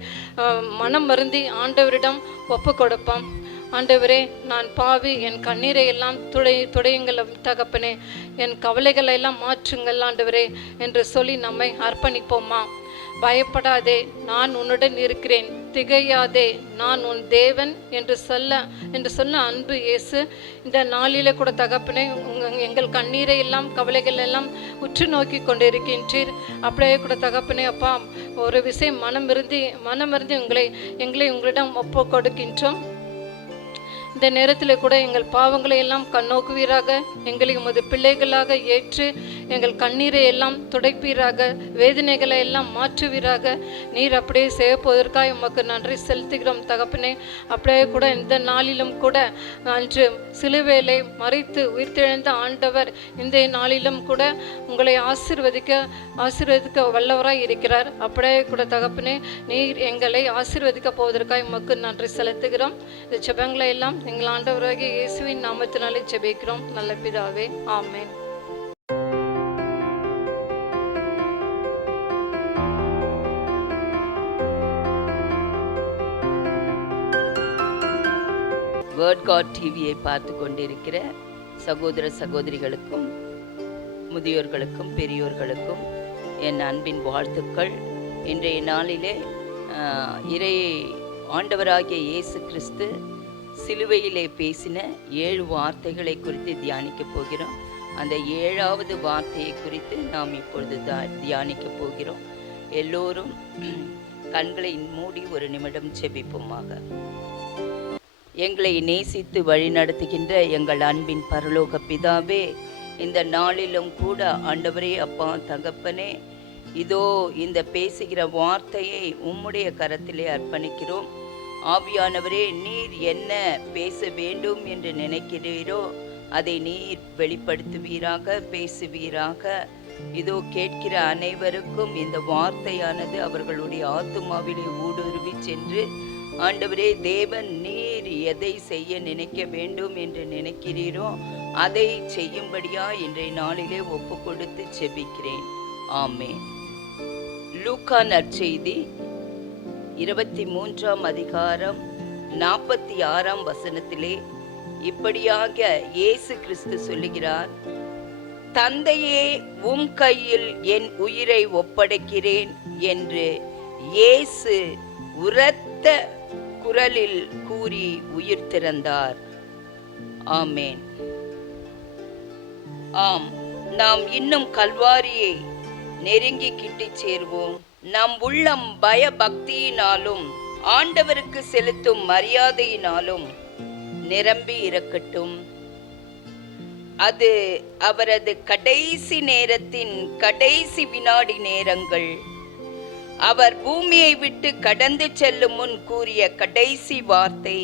மனம் வருந்தி ஆண்டவரிடம் ஒப்பு கொடுப்போம். ஆண்டவரே, நான் பாவி, என் கண்ணீரை எல்லாம் துடையுங்கள் தகப்பனே, என் கவலைகளை எல்லாம் மாற்றுங்கள் ஆண்டவரே என்று சொல்லி நம்மை அர்ப்பணிப்போமா? பயப்படாதே, நான் உன்னுடன் இருக்கிறேன், திகையாதே, நான் உன் தேவன் என்று சொல்ல அன்பு இயேசு இந்த நாளிலே கூட தகப்பனே எங்கள் கண்ணீரை எல்லாம் கவலைகள் எல்லாம் உற்று நோக்கி கொண்டிருக்கின்றீர். அப்படியே கூட தகப்பனே அப்பா, ஒரு விஷயம் மனமிருந்து எங்களை உங்களிடம் ஒப்பு கொடுக்கின்றோம். இந்த நேரத்தில் கூட எங்கள் பாவங்களை எல்லாம் கண்ணோக்குவீராக, எங்களை உமது பிள்ளைகளாக ஏற்று எங்கள் கண்ணீரை எல்லாம் துடைப்பீராக, வேதனைகளை எல்லாம் மாற்றுவீராக. நீர் அப்படியே செய்யப்போவதற்காக உமக்கு நன்றி செலுத்துகிறோம் தகப்பனே. அப்படியே கூட இந்த நாளிலும் கூட அன்று சிலுவையிலே மரித்து உயிர்த்தெழுந்த ஆண்டவர் இந்த நாளிலும் கூட உங்களை ஆசீர்வதிக்க வல்லவராய் இருக்கிறார். அப்படியே கூட தகப்பனே, நீர் எங்களை ஆசீர்வதிக்க போவதற்காக உமக்கு நன்றி செலுத்துகிறோம். இந்த ஜெபங்களை எல்லாம் எங்கள் ஆண்டவராகிய இயேசுவின் நாமத்தினாலே ஜெபிக்கிறோம் நல்ல பிதாவே, ஆமென். வேர்ட் காட் டிவியை பார்த்து கொண்டிருக்கிற சகோதர சகோதரிகளுக்கும் முதியோர்களுக்கும் பெரியோர்களுக்கும் என் அன்பின் வாழ்த்துக்கள். இன்றைய நாளிலே இறை ஆண்டவராகிய இயேசு கிறிஸ்து சிலுவையிலே பேசின 7 வார்த்தைகளை குறித்து தியானிக்க போகிறோம். அந்த 7வது வார்த்தையை குறித்து நாம் இப்பொழுது தியானிக்க போகிறோம். எல்லோரும் கண்களை மூடி ஒரு நிமிடம் ஜெபிப்போமாக. எங்களை நேசித்து வழிநடத்துகின்ற எங்கள் அன்பின் பரலோக பிதாவே, இந்த நாளிலும் கூட ஆண்டவரே, அப்பா தகப்பனே, இதோ இந்த பேசுகிற வார்த்தையை உம்முடைய கரத்திலே அர்ப்பணிக்கிறோம். ஆவியானவரே, நீர் என்ன பேச வேண்டும் என்று நினைக்கிறீரோ அதை நீர் வெளிப்படுத்துவீராக, பேசுவீராக. இதோ கேட்கிற அனைவருக்கும் இந்த வார்த்தையானது அவர்களுடைய ஆத்துமாவிலே ஊடுருவி சென்று, ஆண்டவரே தேவன், நீர் எதை செய்ய நினைக்க வேண்டும் என்று நினைக்கிறீரோ அதை செய்யும்படியா இன்றைய நாளிலே ஒப்பு கொடுத்து ஜெபிக்கிறேன். ஆமென். லூக்கா நற்செய்தி 23ஆம் அதிகாரம் 46ஆம் வசனத்திலே இப்படியாக இயேசு கிறிஸ்து சொல்லுகிறார், தந்தையே, உம் கையில் என் உயிரை ஒப்படைக்கிறேன் என்று இயேசு உரத்த குரலில் கூறி உயிர் திறந்தார். ஆமென். ஆம், நாம் இன்னும் கல்வாரியை நெருங்கி கிட்டிச் சேர்வோம். நம் உள்ளம் பயபக்தியினாலும் ஆண்டவருக்கு செலுத்தும் மரியாதையினாலும் நிரம்பி இருக்கட்டும். அது அவரது கடைசி நேரத்தின் கடைசி வினாடி நேரங்கள். அவர் பூமியை விட்டு கடந்து செல்லும் முன் கூறிய கடைசி வார்த்தை.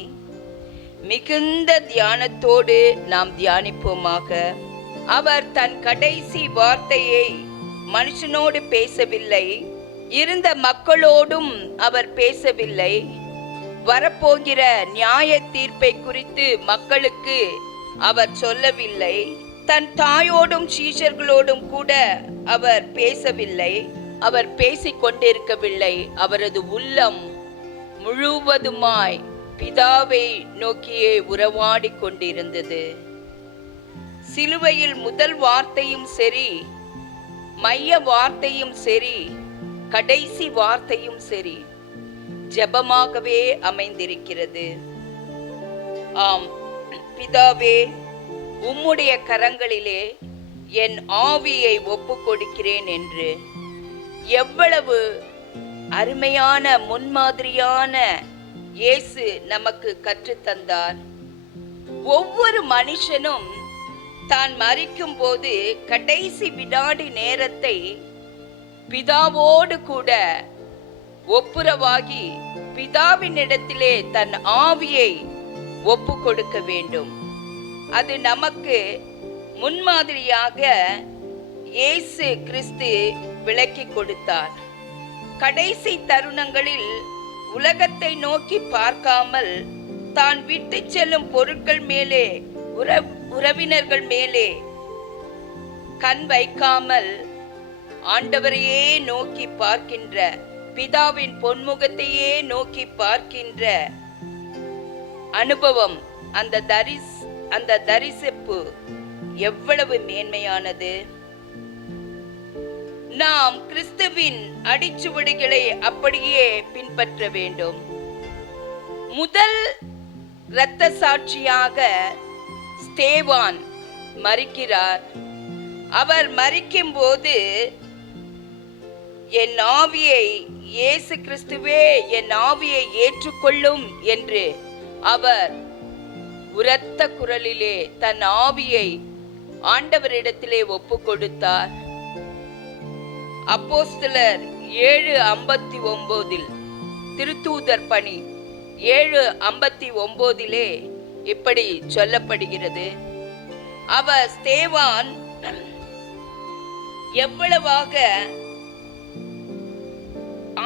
மிகுந்த தியானத்தோடு நாம் தியானிப்போமாக. அவர் தன் கடைசி வார்த்தையை மனுஷனோடு பேசவில்லை, இருந்த மக்களோடும் அவர் பேசவில்லை. வரப்போகிற நியாய தீர்ப்பை குறித்து மக்களுக்கு அவர் சொல்லவில்லை. தன் தாயோடும் சீஷர்களோடும் கூட அவர் பேசவில்லை. அவர் பேசிக் கொண்டிருக்கவில்லை. அவரது உள்ளம் முழுவதுமாய் பிதாவை நோக்கியே உறவாடி கொண்டிருந்தது. சிலுவையில் முதல் வார்த்தையும் சரி, மைய வார்த்தையும் சரி, கடைசி வார்த்தையும் சரி, ஜெபமாகவே அமைந்திருக்கிறது. ஆம் பிதாவே, உம்முடைய கரங்களிலே என் ஆவியை ஒப்பு கொடுக்கிறேன் என்று எவ்வளவு அருமையான முன்மாதிரியான இயேசு நமக்கு கற்றுத்தந்தார். ஒவ்வொரு மனுஷனும் தான் மரிக்கும் போது கடைசி வினாடி நேரத்தை பிதாவோடு கூட ஒப்புரவாகி பிதாவினிடத்திலே தன் ஆவியை ஒப்பு கொடுக்க வேண்டும். அது நமக்கு முன்மாதிரியாக இயேசு கிறிஸ்து விளக்கி கொடுத்தார். கடைசி தருணங்களில் உலகத்தை நோக்கி பார்க்காமல், தான் விட்டு செல்லும் பொருட்கள் மேலே, உறவினர்கள் மேலே கண் வைக்காமல் ஆண்டவரையே நோக்கி பார்க்கின்ற, பிதாவின் பொன்முகத்தையே நோக்கி பார்க்கின்ற அனுபவம், அந்த தரிசிப்பு எவ்வளவு மேன்மையானது. நாம் கிறிஸ்துவின் அடிச்சுவடுகளை அப்படியே பின்பற்ற வேண்டும். முதல் இரத்த சாட்சியாக ஸ்தேவான் மரிக்கிறார். அவர் மரிக்கும் போது, என் ஆவியை, இயேசு கிறிஸ்துவே என் ஆவியை ஏற்றுக்கொள்ளும் என்று அவர் உரத்த குரலிலே தன் ஆவியை ஆண்டவரிடத்திலே ஒப்பு கொடுத்தார். அப்போஸ்தலர் 7:59 திருத்தூதர் பணி 7:59 இப்படி சொல்லப்படுகிறது. அவர் ஸ்தேவான் எவ்வளவாக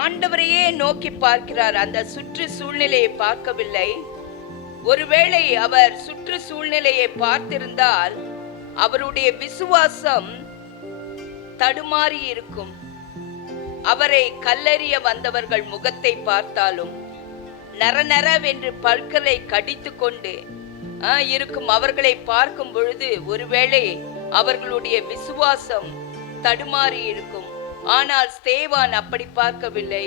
ஆண்டவரையே நோக்கி பார்க்கிறார். அந்த சுற்று சூழ்நிலையை பார்க்கவில்லை. ஒருவேளை அவர் சுற்று சூழ்நிலையை பார்த்திருந்தால் அவருடைய விசுவாசம் தடுமாறி இருக்கும். அவரை கல்லெறிய வந்தவர்கள் முகத்தை பார்த்தாலும் நரநரவென்று பற்களை கடித்து கொண்டு இருக்கும் அவர்களை பார்க்கும் பொழுது ஒருவேளை அவர்களுடைய விசுவாசம் தடுமாறி இருக்கும். ஆனால் ஸ்தேவான் அப்படி பார்க்கவில்லை.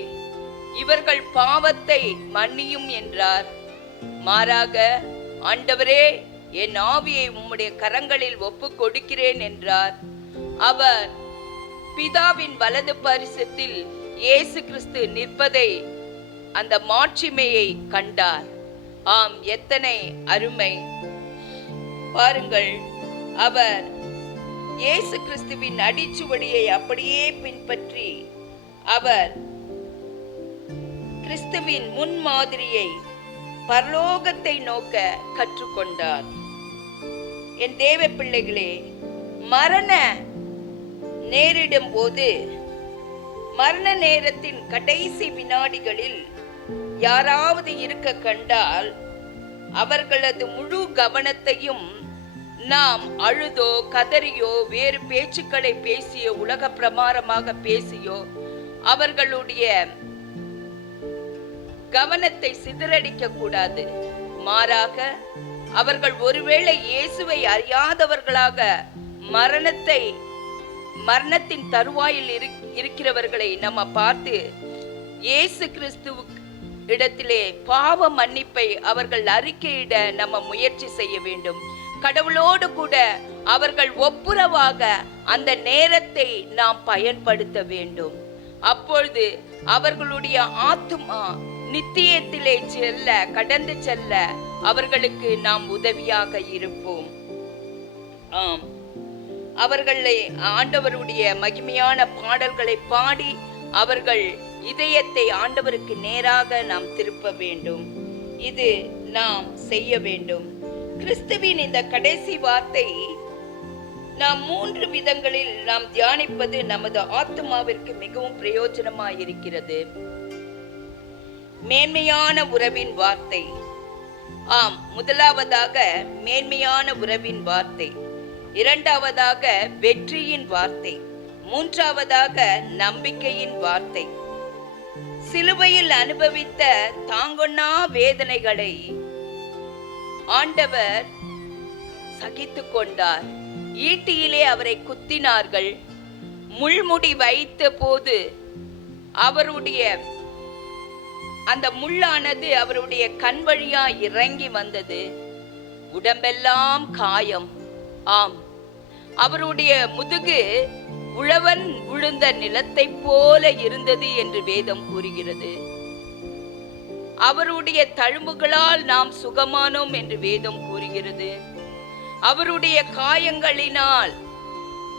இவர்கள் பாவத்தை மன்னியும் என்றார். மாறாக, ஆண்டவரே, என் ஆவியை உம்முடைய கரங்களில் ஒப்பு கொடுக்கிறேன் என்றார். அவர் பிதாவின் வலது பரிசத்தில் இயேசு கிறிஸ்து நிற்பதை, அந்த மாட்சிமையை கண்டார். ஆம், எத்தனை அருமை பாருங்கள். அவர் இயேசு கிறிஸ்துவின் அடிச்சுவடியை அப்படியே பின்பற்றி அவர் கிறிஸ்துவின் முன்மாதிரியை பரலோகத்தை நோக்க கற்றுக்கொண்டார். என் தேவ பிள்ளைகளே, மரண நேரிடும் போது, மரண நேரத்தின் கடைசி வினாடிகளில் யாராவது இருக்க கண்டால் அவர்களது முழு கவனத்தையும் நாம் அழுதோ கதறியோ வேறு பேச்சுக்களை பேசியோ உலக பிரமாரமாக பேசியோ அவர்களுடைய கவனத்தை சிதறடிக்க கூடாது. மாறாக, அவர்கள் ஒருவேளை இயேசுவை அறியாதவர்களாக மரணத்தின் தருவாயில் இருக்கிறவர்களை நம்ம பார்த்து இயேசு கிறிஸ்துவ இடத்திலே பாவ மன்னிப்பை அவர்கள் அறிக்கையிட நம்ம முயற்சி செய்ய வேண்டும். கடவுளோடு கூட அவர்கள் ஒப்புரவாக அந்த நேரத்தை நாம் பயன்படுத்த வேண்டும். அப்பொழுது அவர்களுடைய ஆத்துமா நித்தியத்திலே கடந்து செல்ல அவர்களுக்கு நாம் உதவியாக இருப்போம். ஆம், அவர்களை ஆண்டவருடைய மகிமையான பாடல்களை பாடி அவர்கள் இதயத்தை ஆண்டவருக்கு நேராக நாம் திருப்ப வேண்டும். இது நாம் செய்ய வேண்டும். கிறிஸ்துவின் இந்த கடைசி வார்த்தை நாம் 3 விதங்களில் நாம் தியானிப்பது நமது ஆத்துமாவிற்கு மிகவும் பிரயோஜனமாயிருக்கிறது. மேன்மையான உறவின் வார்த்தை. ஆம், முதலாவதாக மேன்மையான உறவின் வார்த்தை, இரண்டாவதாக வெற்றியின் வார்த்தை, மூன்றாவதாக நம்பிக்கையின் வார்த்தை. சிலுவையில் அனுபவித்த தாங்கொண்ணா வேதனைகளை ஆண்டவர் சகித்து கொண்டார். ஈட்டியிலே அவரை குத்தினார்கள். முள்முடி வைத்த போது அவருடைய அந்த முள்ளானது அவருடைய கண் வழியா இறங்கி வந்தது. உடம்பெல்லாம் காயம். ஆம், அவருடைய முதுகு உழவன் விழுந்த நிலத்தை போல இருந்தது என்று வேதம் கூறுகிறது. அவருடைய தழும்புகளால் நாம் சுகமானோம் என்று வேதம் கூறுகிறது. அவருடைய காயங்களினால்,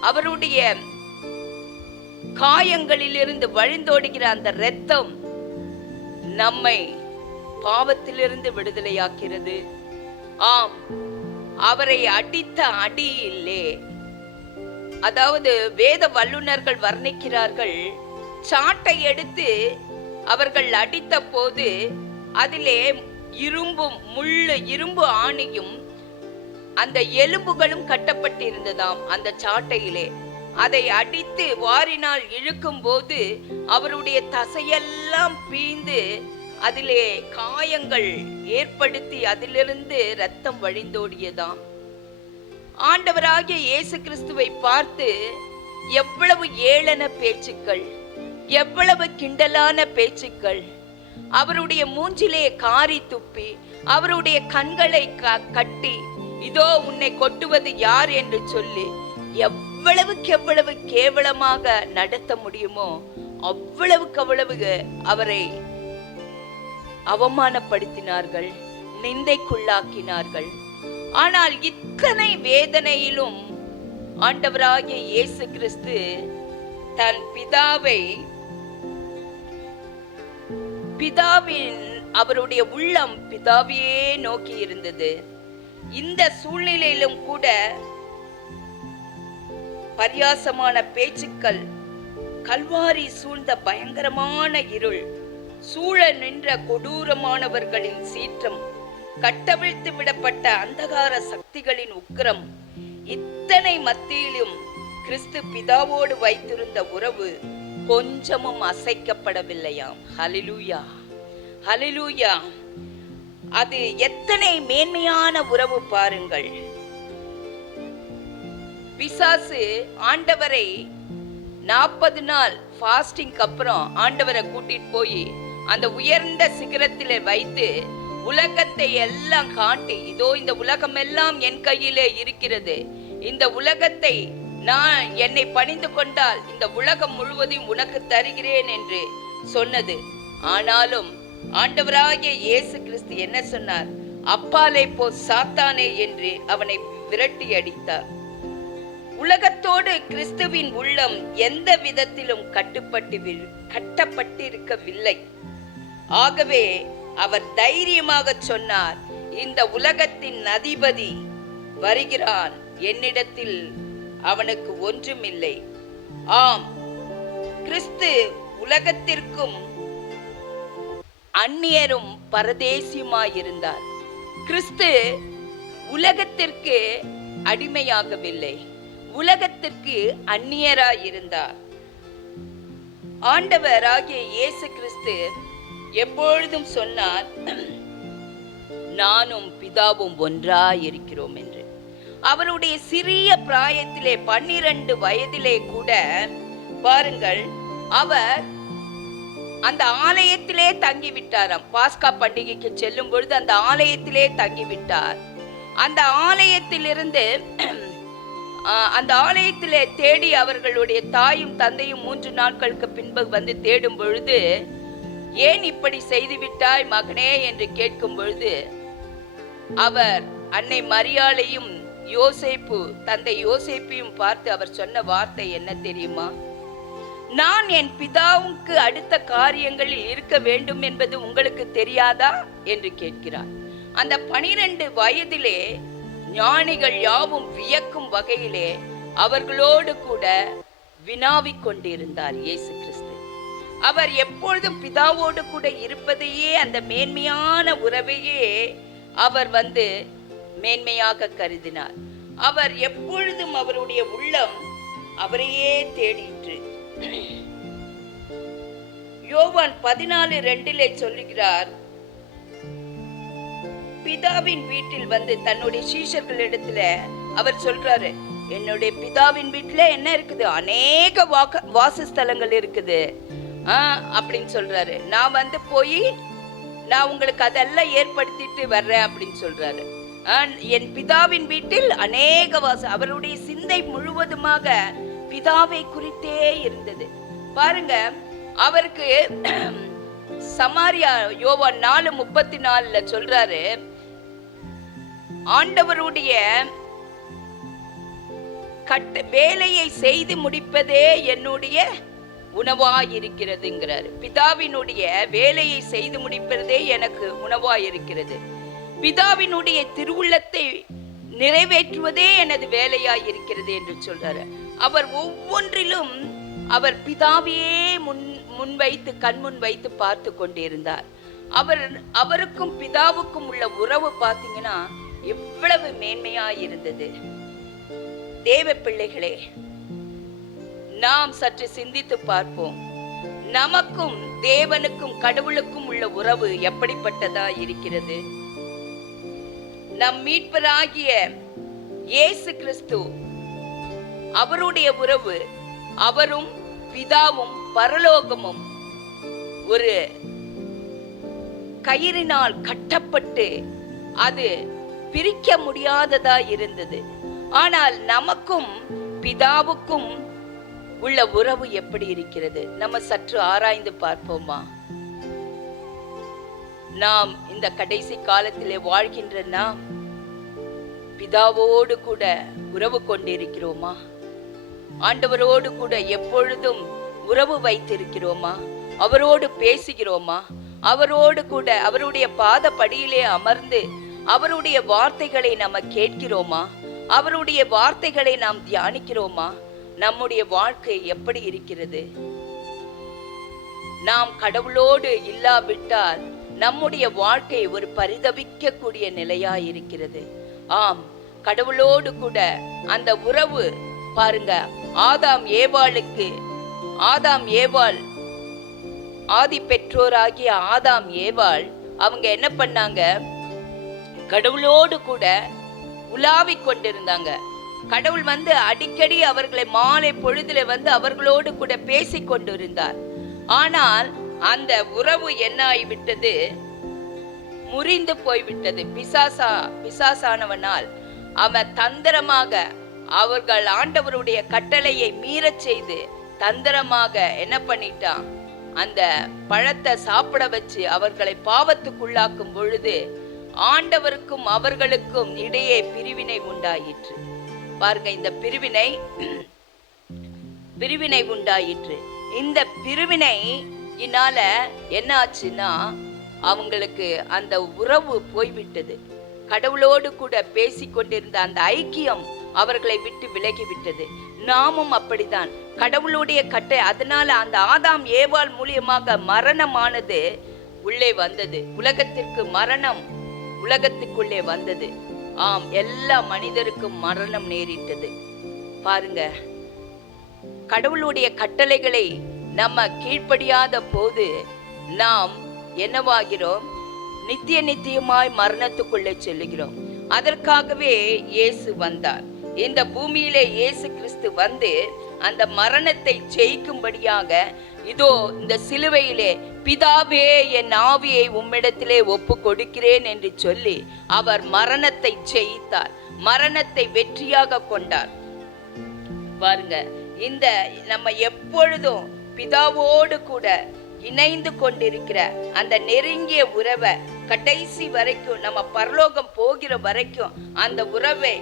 அவருடைய காயங்களிலிருந்து வழிந்தோடுகிற அந்த இரத்தம் நம்மை பாவத்திலிருந்து விடுதலையாக்கிறது. ஆம், அவரை அடித்த அடியிலே, அதாவது வேத வல்லுநர்கள் வர்ணிக்கிறார்கள், சாட்டை எடுத்து அவர்கள் அடித்த போது அதிலே இரும்பு ஆணியும் அந்த எலும்புகளும் கட்டப்பட்டிருந்ததாம் அந்த சாட்டையிலே. அதை அடித்து வாரினால் இழுக்கும் போது அவருடைய தசையெல்லாம் பீந்து அதிலே காயங்கள் ஏற்படுத்தி அதிலிருந்து இரத்தம் வழிந்தோடியதாம். ஆண்டவராகிய இயேசு கிறிஸ்துவை பார்த்து எவ்வளவு ஏளன பேச்சுக்கள், எவ்வளவு கிண்டலான பேச்சுக்கள், அவருடைய மூஞ்சிலே காரி துப்பி அவருடைய கண்களை கட்டி இதோ உன்னை கொட்டுவது யார் என்று சொல்லி எவ்வளவு கேவலமாக நடத்த முடியுமோ அவ்வளவு அவரை அவமானப்படுத்தினார்கள், நிந்தைக்குள்ளாக்கினார்கள். ஆனால் இத்தனை வேதனையிலும் ஆண்டவராகிய இயேசு கிறிஸ்து தன் பிதாவின் அவருடைய உள்ளம் பிதாவையே நோக்கி இருந்தது. இந்த சூழ்நிலையிலும் கூட பரியாசமான பேச்சுக்கள், கல்வாரி சூழ்ந்த பயங்கரமான இருள், சூழ நின்ற கொடூரமானவர்களின் சீற்றம், கட்டவிழ்த்து விடப்பட்ட அந்தகார சக்திகளின் உக்கிரம், இத்தனை மத்தியிலும் கிறிஸ்து பிதாவோடு வைத்திருந்த உறவு கொஞ்சமும் அசைக்கப்படவில்லையாம். ஹல்லேலூயா, ஹல்லேலூயா. அது எத்தனை மேன்மையான உறவு பாருங்கள். பிசாசு ஆண்டவரை 40 நாள் ஃபாஸ்டிங் அப்புறம் ஆண்டவரை கூட்டிட்டு போய் அந்த உயர்ந்த சிகரத்திலே வைத்து உலகத்தை எல்லாம் காட்டி, இதோ இந்த உலகம் எல்லாம் என் கையிலே இருக்கிறது, இந்த உலகத்தை நான் என்னை பணிந்து கொண்டால் இந்த உலகம் முழுவதையும் உனக்கு தருகிறேன் என்று சொன்னது. ஆனாலும் ஆண்டவராகிய இயேசு கிறிஸ்து என்ன சொன்னார்? அப்பாலே போ சாத்தானே என்று அவனை விரட்டி அடித்தார். உலகத்தோடு கிறிஸ்துவின் உள்ளம் எந்த விதத்திலும் கட்டப்பட்டிருக்கவில்லை. ஆகவே அவர் தைரியமாக சொன்னார், இந்த உலகத்தின் அதிபதி வருகிறான், என்னிடத்தில் அவனுக்கு ஒன்றுமில்லை. ஆம், கிறிஸ்து உலகத்திற்கும் அந்நியரும் பரதேசியுமாயிருந்தார். கிறிஸ்து உலகத்திற்கு அடிமையாகவில்லை, உலகத்திற்கு அந்நியராயிருந்தார். ஆண்டவராகிய இயேசு கிறிஸ்து எப்பொழுதும் சொன்னார், நானும் பிதாவும் ஒன்றாயிருக்கிறோம் என்று. அவருடைய சிறிய பிராயத்திலே 12 வயதிலே கூட பாருங்கள், அவர் அந்த ஆலயத்திலே தங்கிவிட்டாராம். பாஸ்கா பண்டிகைக்கு செல்லும் பொழுது அந்த ஆலயத்திலே தங்கிவிட்டார். அந்த ஆலயத்திலிருந்து அந்த ஆலயத்திலே தேடி அவர்களுடைய தாயும் தந்தையும் 3 நாட்களுக்கு பின்பு வந்து தேடும் பொழுது, ஏன் இப்படி செய்துவிட்டாய் மகனே என்று கேட்கும் பொழுது, அவர் அன்னை மரியாளையும் தந்தை யோசேப்பையும் பார்த்து அவர் சொன்ன வார்த்தை என்ன தெரியுமா? நான் என் பிதாவுக்கு அடுத்த காரியங்களில் இருக்க வேண்டும் என்பது உங்களுக்கு தெரியாதா என்று கேட்கிறார். அந்த 12 வயதிலே ஞானிகள் யாவும் வியக்கும் வகையிலே அவர்களோடு கூட வினாவிக் கொண்டிருந்தார் இயேசு கிறிஸ்து. அவர் எப்பொழுதும் பிதாவோடு கூட இருப்பதையே, அந்த மேன்மையான உறவையே அவர் மேன்மையாக கருதினார். அவர் எப்பொழுதும் அவருடைய உள்ளம் அவரையே தேடிற்று. யோவான் 14:2 சொல்லுகிறார், பிதாவின் வீட்டில் தன்னுடைய சீஷர்களிடத்துல அவர் சொல்றாரு, என்னுடைய பிதாவின் வீட்டுல என்ன இருக்குது? அநேக வாசஸ்தலங்கள் இருக்குது அப்படின்னு சொல்றாரு. நான் போய் நான் உங்களுக்கு அதெல்லாம் ஏற்படுத்திட்டு வர்றேன் அப்படின்னு சொல்றாரு. என் பிதாவின் வீட்டில் அநேக அவருடைய சிந்தை முழுவதுமாக பிதாவை குறித்தே இருந்தது. பாருங்க, அவருக்கு சமாரியா யோவான் 4:34 சொல்றாரு, ஆண்டவருடைய வேலையை செய்து முடிப்பதே என்னுடைய உணவாயிருக்கிறதுங்கிறாரு. பிதாவினுடைய வேலையை செய்து முடிப்பதே எனக்கு உணவாயிருக்கிறது, பிதாவினுடைய திருவுள்ளத்தை நிறைவேற்றுவதே எனது வேலையாயிருக்கிறது என்று சொல்றாரு. அவர் ஒவ்வொன்றிலும் அவர் பிதாவையே கண்முன் வைத்து பார்த்து கொண்டிருந்தார். அவருக்கும் பிதாவுக்கும் உள்ள உறவு பார்த்தீங்கன்னா எவ்வளவு மேன்மையாயிருந்தது. தேவ பிள்ளைகளே, நாம் சற்று சிந்தித்து பார்ப்போம். நமக்கும் தேவனுக்கும் கடவுளுக்கும் உள்ள உறவு எப்படிப்பட்டதா இருக்கிறது? நம் மீட்பராகிய இயேசு கிறிஸ்து, அவருடைய உறவு, அவரும் பிதாவும் பரலோகமும் ஒரு கயிறினால் கட்டப்பட்டு அது பிரிக்க முடியாததா இருந்தது. ஆனால் நமக்கும் பிதாவுக்கும் உள்ள உறவு எப்படி இருக்கிறது? நம்ம சற்று ஆராய்ந்து பார்ப்போமா? நாம் இந்த கடைசி காலத்திலே வாழ்கின்ற நாம் பிதாவோடு கூட உறவு கொண்டிருக்கிறோமா? ஆண்டவரோடு கூட எப்பொழுதும் உறவு வைத்திருக்கிறோமா? அவரோடு பேசுகிறோமா? அவரோடு கூட அவருடைய பாத படியிலே அமர்ந்து அவருடைய வார்த்தைகளை நம்ம கேட்கிறோமா? அவருடைய வார்த்தைகளை நாம் தியானிக்கிறோமா? நம்முடைய வாழ்க்கை எப்படி இருக்கிறது? நாம் கடவுளோடு இல்லாவிட்டால் நம்முடைய வாழ்க்கை ஒரு பரிதவிக்க கூடிய நிலையாய் இருக்கிறது. ஆம், கடவுளோடு கூட அந்த உறவு பாருங்க, ஆதாம் ஏவாள் ஆதி பெற்றோராகிய ஆதாம் ஏவாள் அவங்க என்ன பண்ணாங்க? கடவுளோடு கூட உலாவிக் கொண்டிருந்தாங்க. கடவுள் அடிக்கடி அவர்களை மாலை பொழுதுல அவர்களோடு கூட பேசிக் கொண்டிருந்தார். ஆனால் அந்த உறவு என்ன ஆகிவிட்டது? முறிந்து போய்விட்டது. பிசாசானவனால் அவன் தந்திரமாக அவர்கள் ஆண்டவருடைய கட்டளையை மீறச் செய்து தந்திரமாக என்ன பண்ணிட்டான்? அந்த பழத்தை சாப்பிட வச்சு அவர்களை பாவத்துக்குள்ளாக்கும் பொழுது ஆண்டவருக்கும் அவர்களுக்கும் இடையே பிரிவினை உண்டாயிற்று. பாருங்க, இந்த பிரிவினை உண்டாயிற்று. இந்த பிரிவினையினால என்ன ஆச்சுன்னா அவங்களுக்கு அந்த உறவு போய்விட்டது. கடவுளோடு கூட பேசிக்கொண்டிருந்த அந்த ஐக்கியம் அவர்களை விட்டு விலகிவிட்டது. நாமும் அப்படித்தான். கடவுளுடைய அதனால அந்த ஆதாம் ஏவாள் மூலியமாக மரணமானது உள்ளே வந்தது. உலகத்திற்கு மரணம் உலகத்துக்குள்ளே வந்தது. ஆம், எல்லா மனிதருக்கும் மரணம் நேரிட்டது. பாருங்க, கடவுளுடைய கட்டளைகளை நம்ம கீழ்ப்படியாத போது நாம் என்னவாகிறோம்? நித்தியமாய் மரணத்துக்குள்ளே செல்லுகிறோம். அதற்காகவே இயேசு வந்தார். இந்த பூமியிலே இயேசு கிறிஸ்து அந்த மரணத்தை ஜெயிக்கும்படியாக இதோ இந்த சிலுவையிலே பிதாவே, என் ஆவியை உம்மிடத்திலே ஒப்பு கொடுக்கிறேன் என்று சொல்லி அவர் மரணத்தை ஜெயித்தார். மரணத்தை வெற்றியாக கொண்டார். பாருங்க, இந்த நம்ம எப்பொழுதும் பிதாவோடு கூட இணைந்து கொண்டிருக்கிற அந்த நெருங்கிய உறவை கடைசி வரைக்கும், நம்ம பரலோகம் போகிற வரைக்கும் அந்த உறவை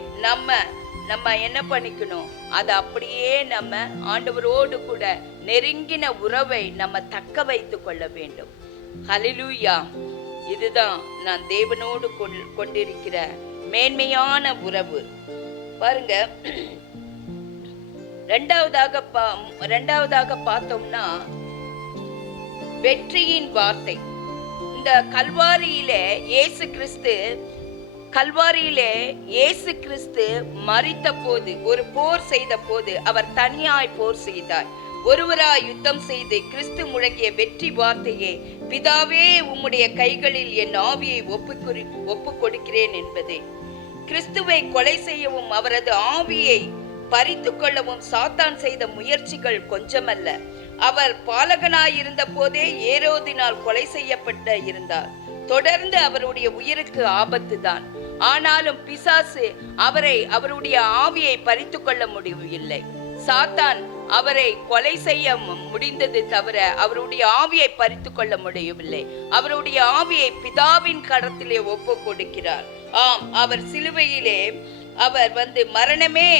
நம்ம என்ன பண்ணிக்கணும்? அது அப்படியே நம்ம ஆண்டவரோடு கூட நெருங்கின உறவை நம்ம தக்க வைத்து கொள்ள வேண்டும். ஹல்லேலூயா! இதுதான் நான் தேவனோடு கொண்டிருக்கிற மேன்மையான உறவு. பாருங்க, இரண்டாவதாக பார்த்தோம்னா வெற்றியின் வார்த்தை. இந்த கல்வாரியிலே இயேசு கிறிஸ்து மரித்த போது, ஒரு போர் செய்த போது அவர் தனியாய் போர் செய்தார். ஒருவராய் யுத்தம் செய்து கிறிஸ்து முழங்கிய வெற்றி வார்த்தையே, பிதாவே, உம்முடைய கைகளில் என் ஆவியை ஒப்பு கொடுக்கிறேன் என்பதே. கிறிஸ்துவை கொலை செய்யவும் அவரது ஆவியை பறித்து கொள்ளவும் சாத்தான் செய்த முயற்சிகள் கொஞ்சமல்ல. அவர் பாலகனாயிருந்த போதே ஏரோதினால் கொலை செய்யப்பட்டு இருந்தார். தொடர்ந்து அவருடைய உயிருக்கு ஆபத்து தான். ஆனாலும் பிசாசு அவருடைய ஆவியை பறித்து கொள்ள முடியவில்லை. சாத்தான் அவரை கொலை செய்ய முடிந்தது தவிர அவருடைய ஆவியை பறித்து கொள்ள முடியவில்லை. அவருடைய ஆவியை பிதாவின் கரத்திலே ஒப்பு கொடுக்கிறார். ஆம், அவர் சிலுவையிலே அவர் மரணமே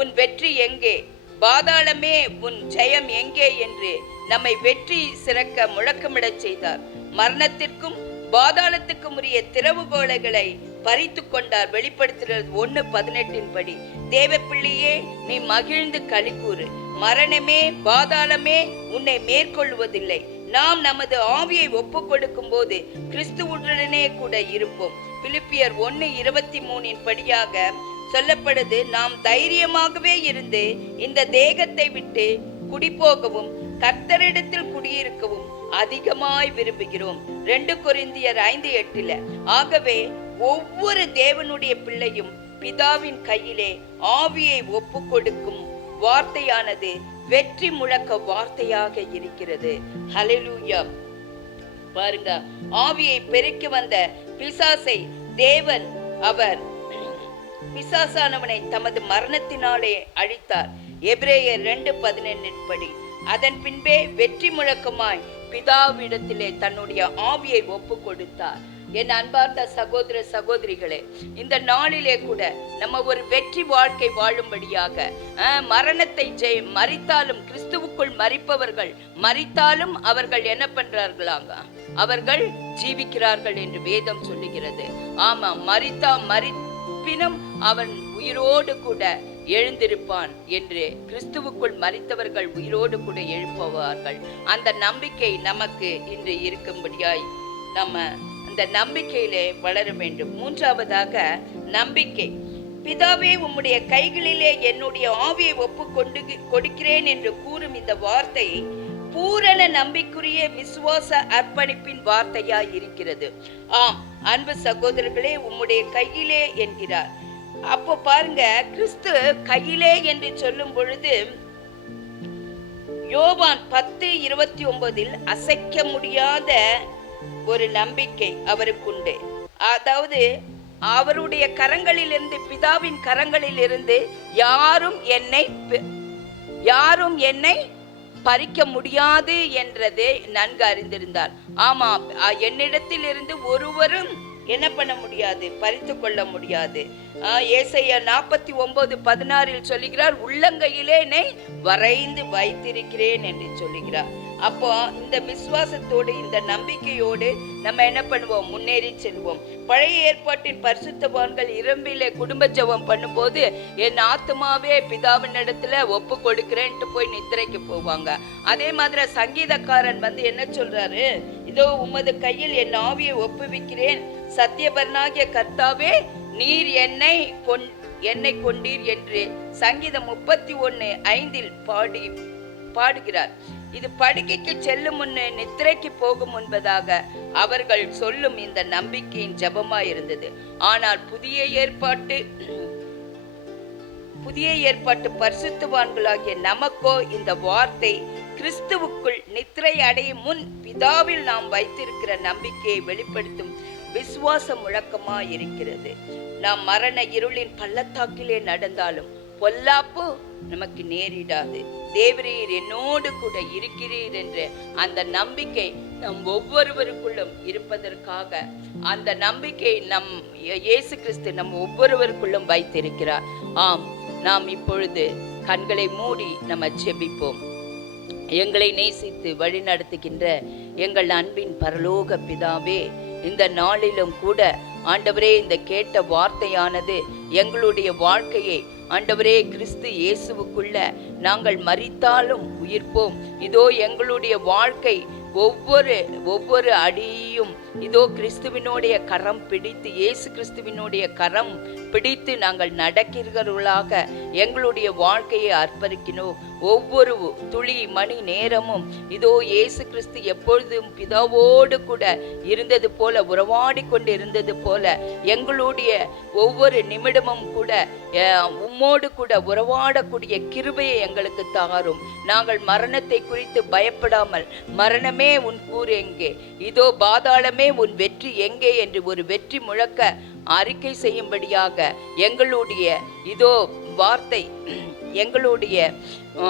உன் வெற்றி எங்கே, பாதாளமே உன் ஜெயம் எங்கே என்று நம்மை வெற்றி சிறக்க முழக்கமிடச் செய்தார். மரணத்திற்கும் பாதாளத்துக்கும் உரிய திறவுகோலைகளை பறித்து கொண்டார். வெளிப்படுத்துகிறது 1:18 படி. தேவ பிள்ளையே, நீ மகிழ்ந்து களிக்கூறு. மரணமே பாதாளமே உன்னை மேற்கொள்வதில்லை. நாம் நமது ஆவியை ஒப்பு கொடுக்கும் போது கிறிஸ்துவுடனே கூட இருப்போம். பிலிப்பியர் 1:23 படியாக சொல்லப்படுது, நாம் தைரியமாகவே இருந்து இந்த தேகத்தை விட்டு குடிபோகவும் கர்த்தரிடத்தில் குடியிருக்கவும் அதிகமாய் விரும்புகிறோம். 2 கொரிந்தியர் 5:8. ஆகவே ஒவ்வொரு தேவனுடைய பிள்ளையும் பிதாவின் கையிலே ஆவியை ஒப்பு கொடுக்கும் வார்த்தையானது வெற்றி முழக்க வார்த்தையாக இருக்கிறது. ஹல்லேலூயா! பாருங்க, ஆவியை பெருக்கி வந்த பிசாசை தேவன் பிசாசானவனை தமது மரணத்தினாலே அழித்தார். எபிரேயர் 2:11 படி. அதன் பின்பே வெற்றி முழக்கமாய் பிதாவிடத்திலே தன்னுடைய ஆவியை ஒப்பு கொடுத்தார். என் அன்பார்ந்த சகோதர சகோதரிகளே, இந்த நாளிலே கூட நம்ம ஒரு வெற்றி வாழ்க்கை வாழும்படியாக மரணத்தை மரித்தாலும் கிறிஸ்துவுக்குள் மரிப்பவர்கள் மரித்தாலும் அவர்கள் என்ன பண்றார்களாங்க? அவர்கள் ஜீவிக்கிறார்கள் என்று வேதம் சொல்லுகிறது. ஆமா, மரிப்பினும் அவன் உயிரோடு கூட எழுந்திருப்பான் என்று. கிறிஸ்துவுக்குள் மரித்தவர்கள் உயிரோடு கூட எழுப்புவார்கள். அந்த நம்பிக்கை நமக்கு இன்று இருக்கும்படியாய் நம்ம அந்த நம்பிக்கையிலே வளர வேண்டும். மூன்றாவதாக நம்பிக்கை. பிதாவே, உம்முடைய கைகளிலே என்னுடைய ஆவியை கொடுக்கிறேன் என்று கூறும் இந்த வார்த்தை பூரண நம்பிக்கைக்குரிய விசுவாச அர்ப்பணிப்பின் வார்த்தையாய் இருக்கிறது. ஆம் அன்பு சகோதரர்களே, உம்முடைய கையிலே என்கிறார். அப்போ பாருங்க, கிறிஸ்து கையிலே என்று சொல்லும் பொழுது யோவான் 10:29 அசைக்க முடியாத ஒரு நம்பிக்கை அவருக்குண்டு. அதாவது அவருடைய கரங்களிலிருந்து, பிதாவின் கரங்களிலிருந்து யாரும் என்னை பறிக்க முடியாது என்றதை நன்கு அறிந்திருந்தார். ஆமா, என்னிடத்தில் இருந்து ஒருவரும் என்ன பண்ண முடியாது, பறித்து கொள்ள முடியாது. ஏசாயா 49:16 சொல்லுகிறார், உள்ளங்கையிலே என்னை வரைந்து வைத்திருக்கிறேன் என்று சொல்லுகிறார். அப்போ இந்த விசுவாசத்தோடு, இந்த நம்பிக்கையோடு நம்ம என்ன பண்ணுவோம்? முன்னேறி செல்வோம். பழைய ஏற்பாட்டின் பரிசுத்தவான்கள் இரம்பிலே குடும்ப ஜெபம் பண்ணும்போது, என் ஆத்மாவே பிதாவின் இடத்துல ஒப்பு கொடுக்கிறேன்ட்டு போய் நித்திரைக்கு போவாங்க. அதே மாதிரி சங்கீதக்காரன் என்ன சொல்றாரு? இதோ உமது கையில் என் ஆவியை ஒப்புவிக்கிறேன், சத்தியபரனாகிய கர்த்தாவே நீர் என்னை கொண்டீர் என்று சங்கீதம் 31:5 பாடுகிறார். இது படுக்கைக்கு செல்லும் முன்னே, நித்திரைக்கு போகும் முன்பதாக அவர்கள் சொல்லும் இந்த நம்பிக்கையின் ஜபமாய் இருந்தது. ஆனால் புதிய ஏற்பாட்டு பரிசுத்தவான்களாகிய நமக்கோ இந்த வார்த்தை கிறிஸ்துவுக்குள் நித்திரை அடையும் முன் பிதாவில் நாம் வைத்திருக்கிற நம்பிக்கையை வெளிப்படுத்தும் விசுவாச முழக்கமாய் இருக்கிறது. நாம் மரண இருளின் பள்ளத்தாக்கிலே நடந்தாலும் பொல்லாப்பு நமக்கு நேரிடாது. தேவரீர் என்னோடு கூட இருக்கிறீர் என்ற அந்த நம்பிக்கை நம் ஒவ்வொருவருக்குள்ளும் இருப்பதற்காக, அந்த நம்பிக்கை இயேசு கிறிஸ்து நம் ஒவ்வொருவருக்குள்ளும் வைத்திருக்கிறார். ஆம், நாம் இப்பொழுது கண்களை மூடி நம்ம ஜெபிப்போம். எங்களை நேசித்து வழி நடத்துகின்ற எங்கள் அன்பின் பரலோக பிதாவே, இந்த நாளிலும் கூட ஆண்டவரே, இந்த கேட்ட வார்த்தையானது எங்களுடைய வாழ்க்கையை ஆண்டவரே கிறிஸ்து இயேசுவுக்குள்ள நாங்கள் மரித்தாலும் உயிர்ப்போம். இதோ எங்களுடைய வாழ்க்கை ஒவ்வொரு அடியும் இதோ கிறிஸ்துவினுடைய கரம் பிடித்து, இயேசு கிறிஸ்துவினுடைய கரம் பிடித்து நாங்கள் நடக்கிறவர்களாக எங்களுடைய வாழ்க்கையை அர்ப்பணிக்கணும். ஒவ்வொரு துளி மணி நேரமும் இதோ இயேசு கிறிஸ்து எப்பொழுதும் பிதாவோடு கூட இருந்தது போல, உறவாடி கொண்டு இருந்தது போல, எங்களுடைய ஒவ்வொரு நிமிடமும் கூட உம்மோடு கூட உறவாடக்கூடிய கிருபையை எங்களுக்கு தாரும். நாங்கள் மரணத்தை குறித்து பயப்படாமல், மரணமே உன் கூறு எங்கே, இதோ பாதாளமே உன் வெற்றி எங்கே என்று ஒரு வெற்றி முழக்க அறிக்கை செய்யும்படியாக எங்களுடைய இதோ வார்த்தை, எங்களுடைய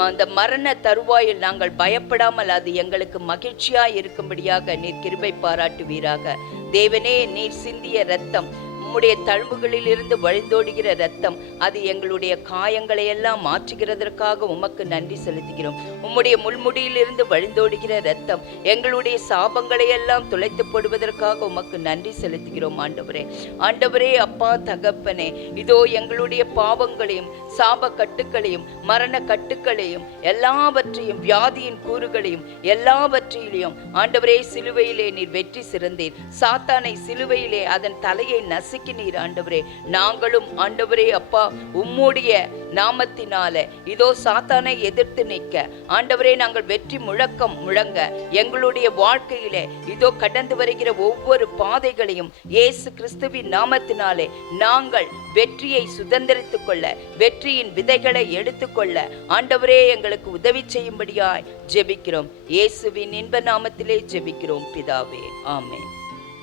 அந்த மரண தருவாயில் நாங்கள் பயப்படாமல் அது எங்களுக்கு மகிழ்ச்சியாய் இருக்கும்படியாக நீர் கிருபை பாராட்டுவீராக. தேவனே, நீர் சிந்திய இரத்தம், உம்முடைய தழும்புகளில் இருந்து வழிந்தோடுகிற இரத்தம், அது எங்களுடைய காயங்களை எல்லாம் மாற்றுகிறதற்காக உமக்கு நன்றி செலுத்துகிறோம். உம்முடைய முள்முடியிலிருந்து வழிந்தோடுகிற இரத்தம் எங்களுடைய சாபங்களை எல்லாம் துளைத்து போடுவதற்காக உமக்கு நன்றி செலுத்துகிறோம். ஆண்டவரே, அப்பா தகப்பனே, இதோ எங்களுடைய பாவங்களையும் சாப கட்டுக்களையும் மரண கட்டுக்களையும் எல்லாவற்றையும் வியாதியின் கூறுகளையும் எல்லாவற்றிலையும் ஆண்டவரே சிலுவையிலே நீர் வெற்றி சிறந்தீர். சாத்தானை சிலுவையிலே அதன் தலையை நசுக்கினீர். ஆண்டவரே, நாங்களும் ஆண்டவரே அப்பா உம்முடைய நாமத்தினால இதோ சாத்தானை எதிர்த்து நிற்க ஆண்டவரே நாங்கள் வெற்றி முழக்கம் முழங்க எங்களுடைய வாழ்க்கையிலே இதோ கடந்து வருகிற ஒவ்வொரு பாதைகளையும் இயேசு கிறிஸ்துவின் நாமத்தினாலே நாங்கள் வெற்றியை சுதந்திரித்துக் கொள்ள, வெற்றியின் விதைகளை எடுத்துக்கொள்ள ஆண்டவரே எங்களுக்கு உதவி செய்யும்படியாய் ஜெபிக்கிறோம். இயேசுவின் இன்ப நாமத்திலே ஜெபிக்கிறோம் பிதாவே, ஆமென்.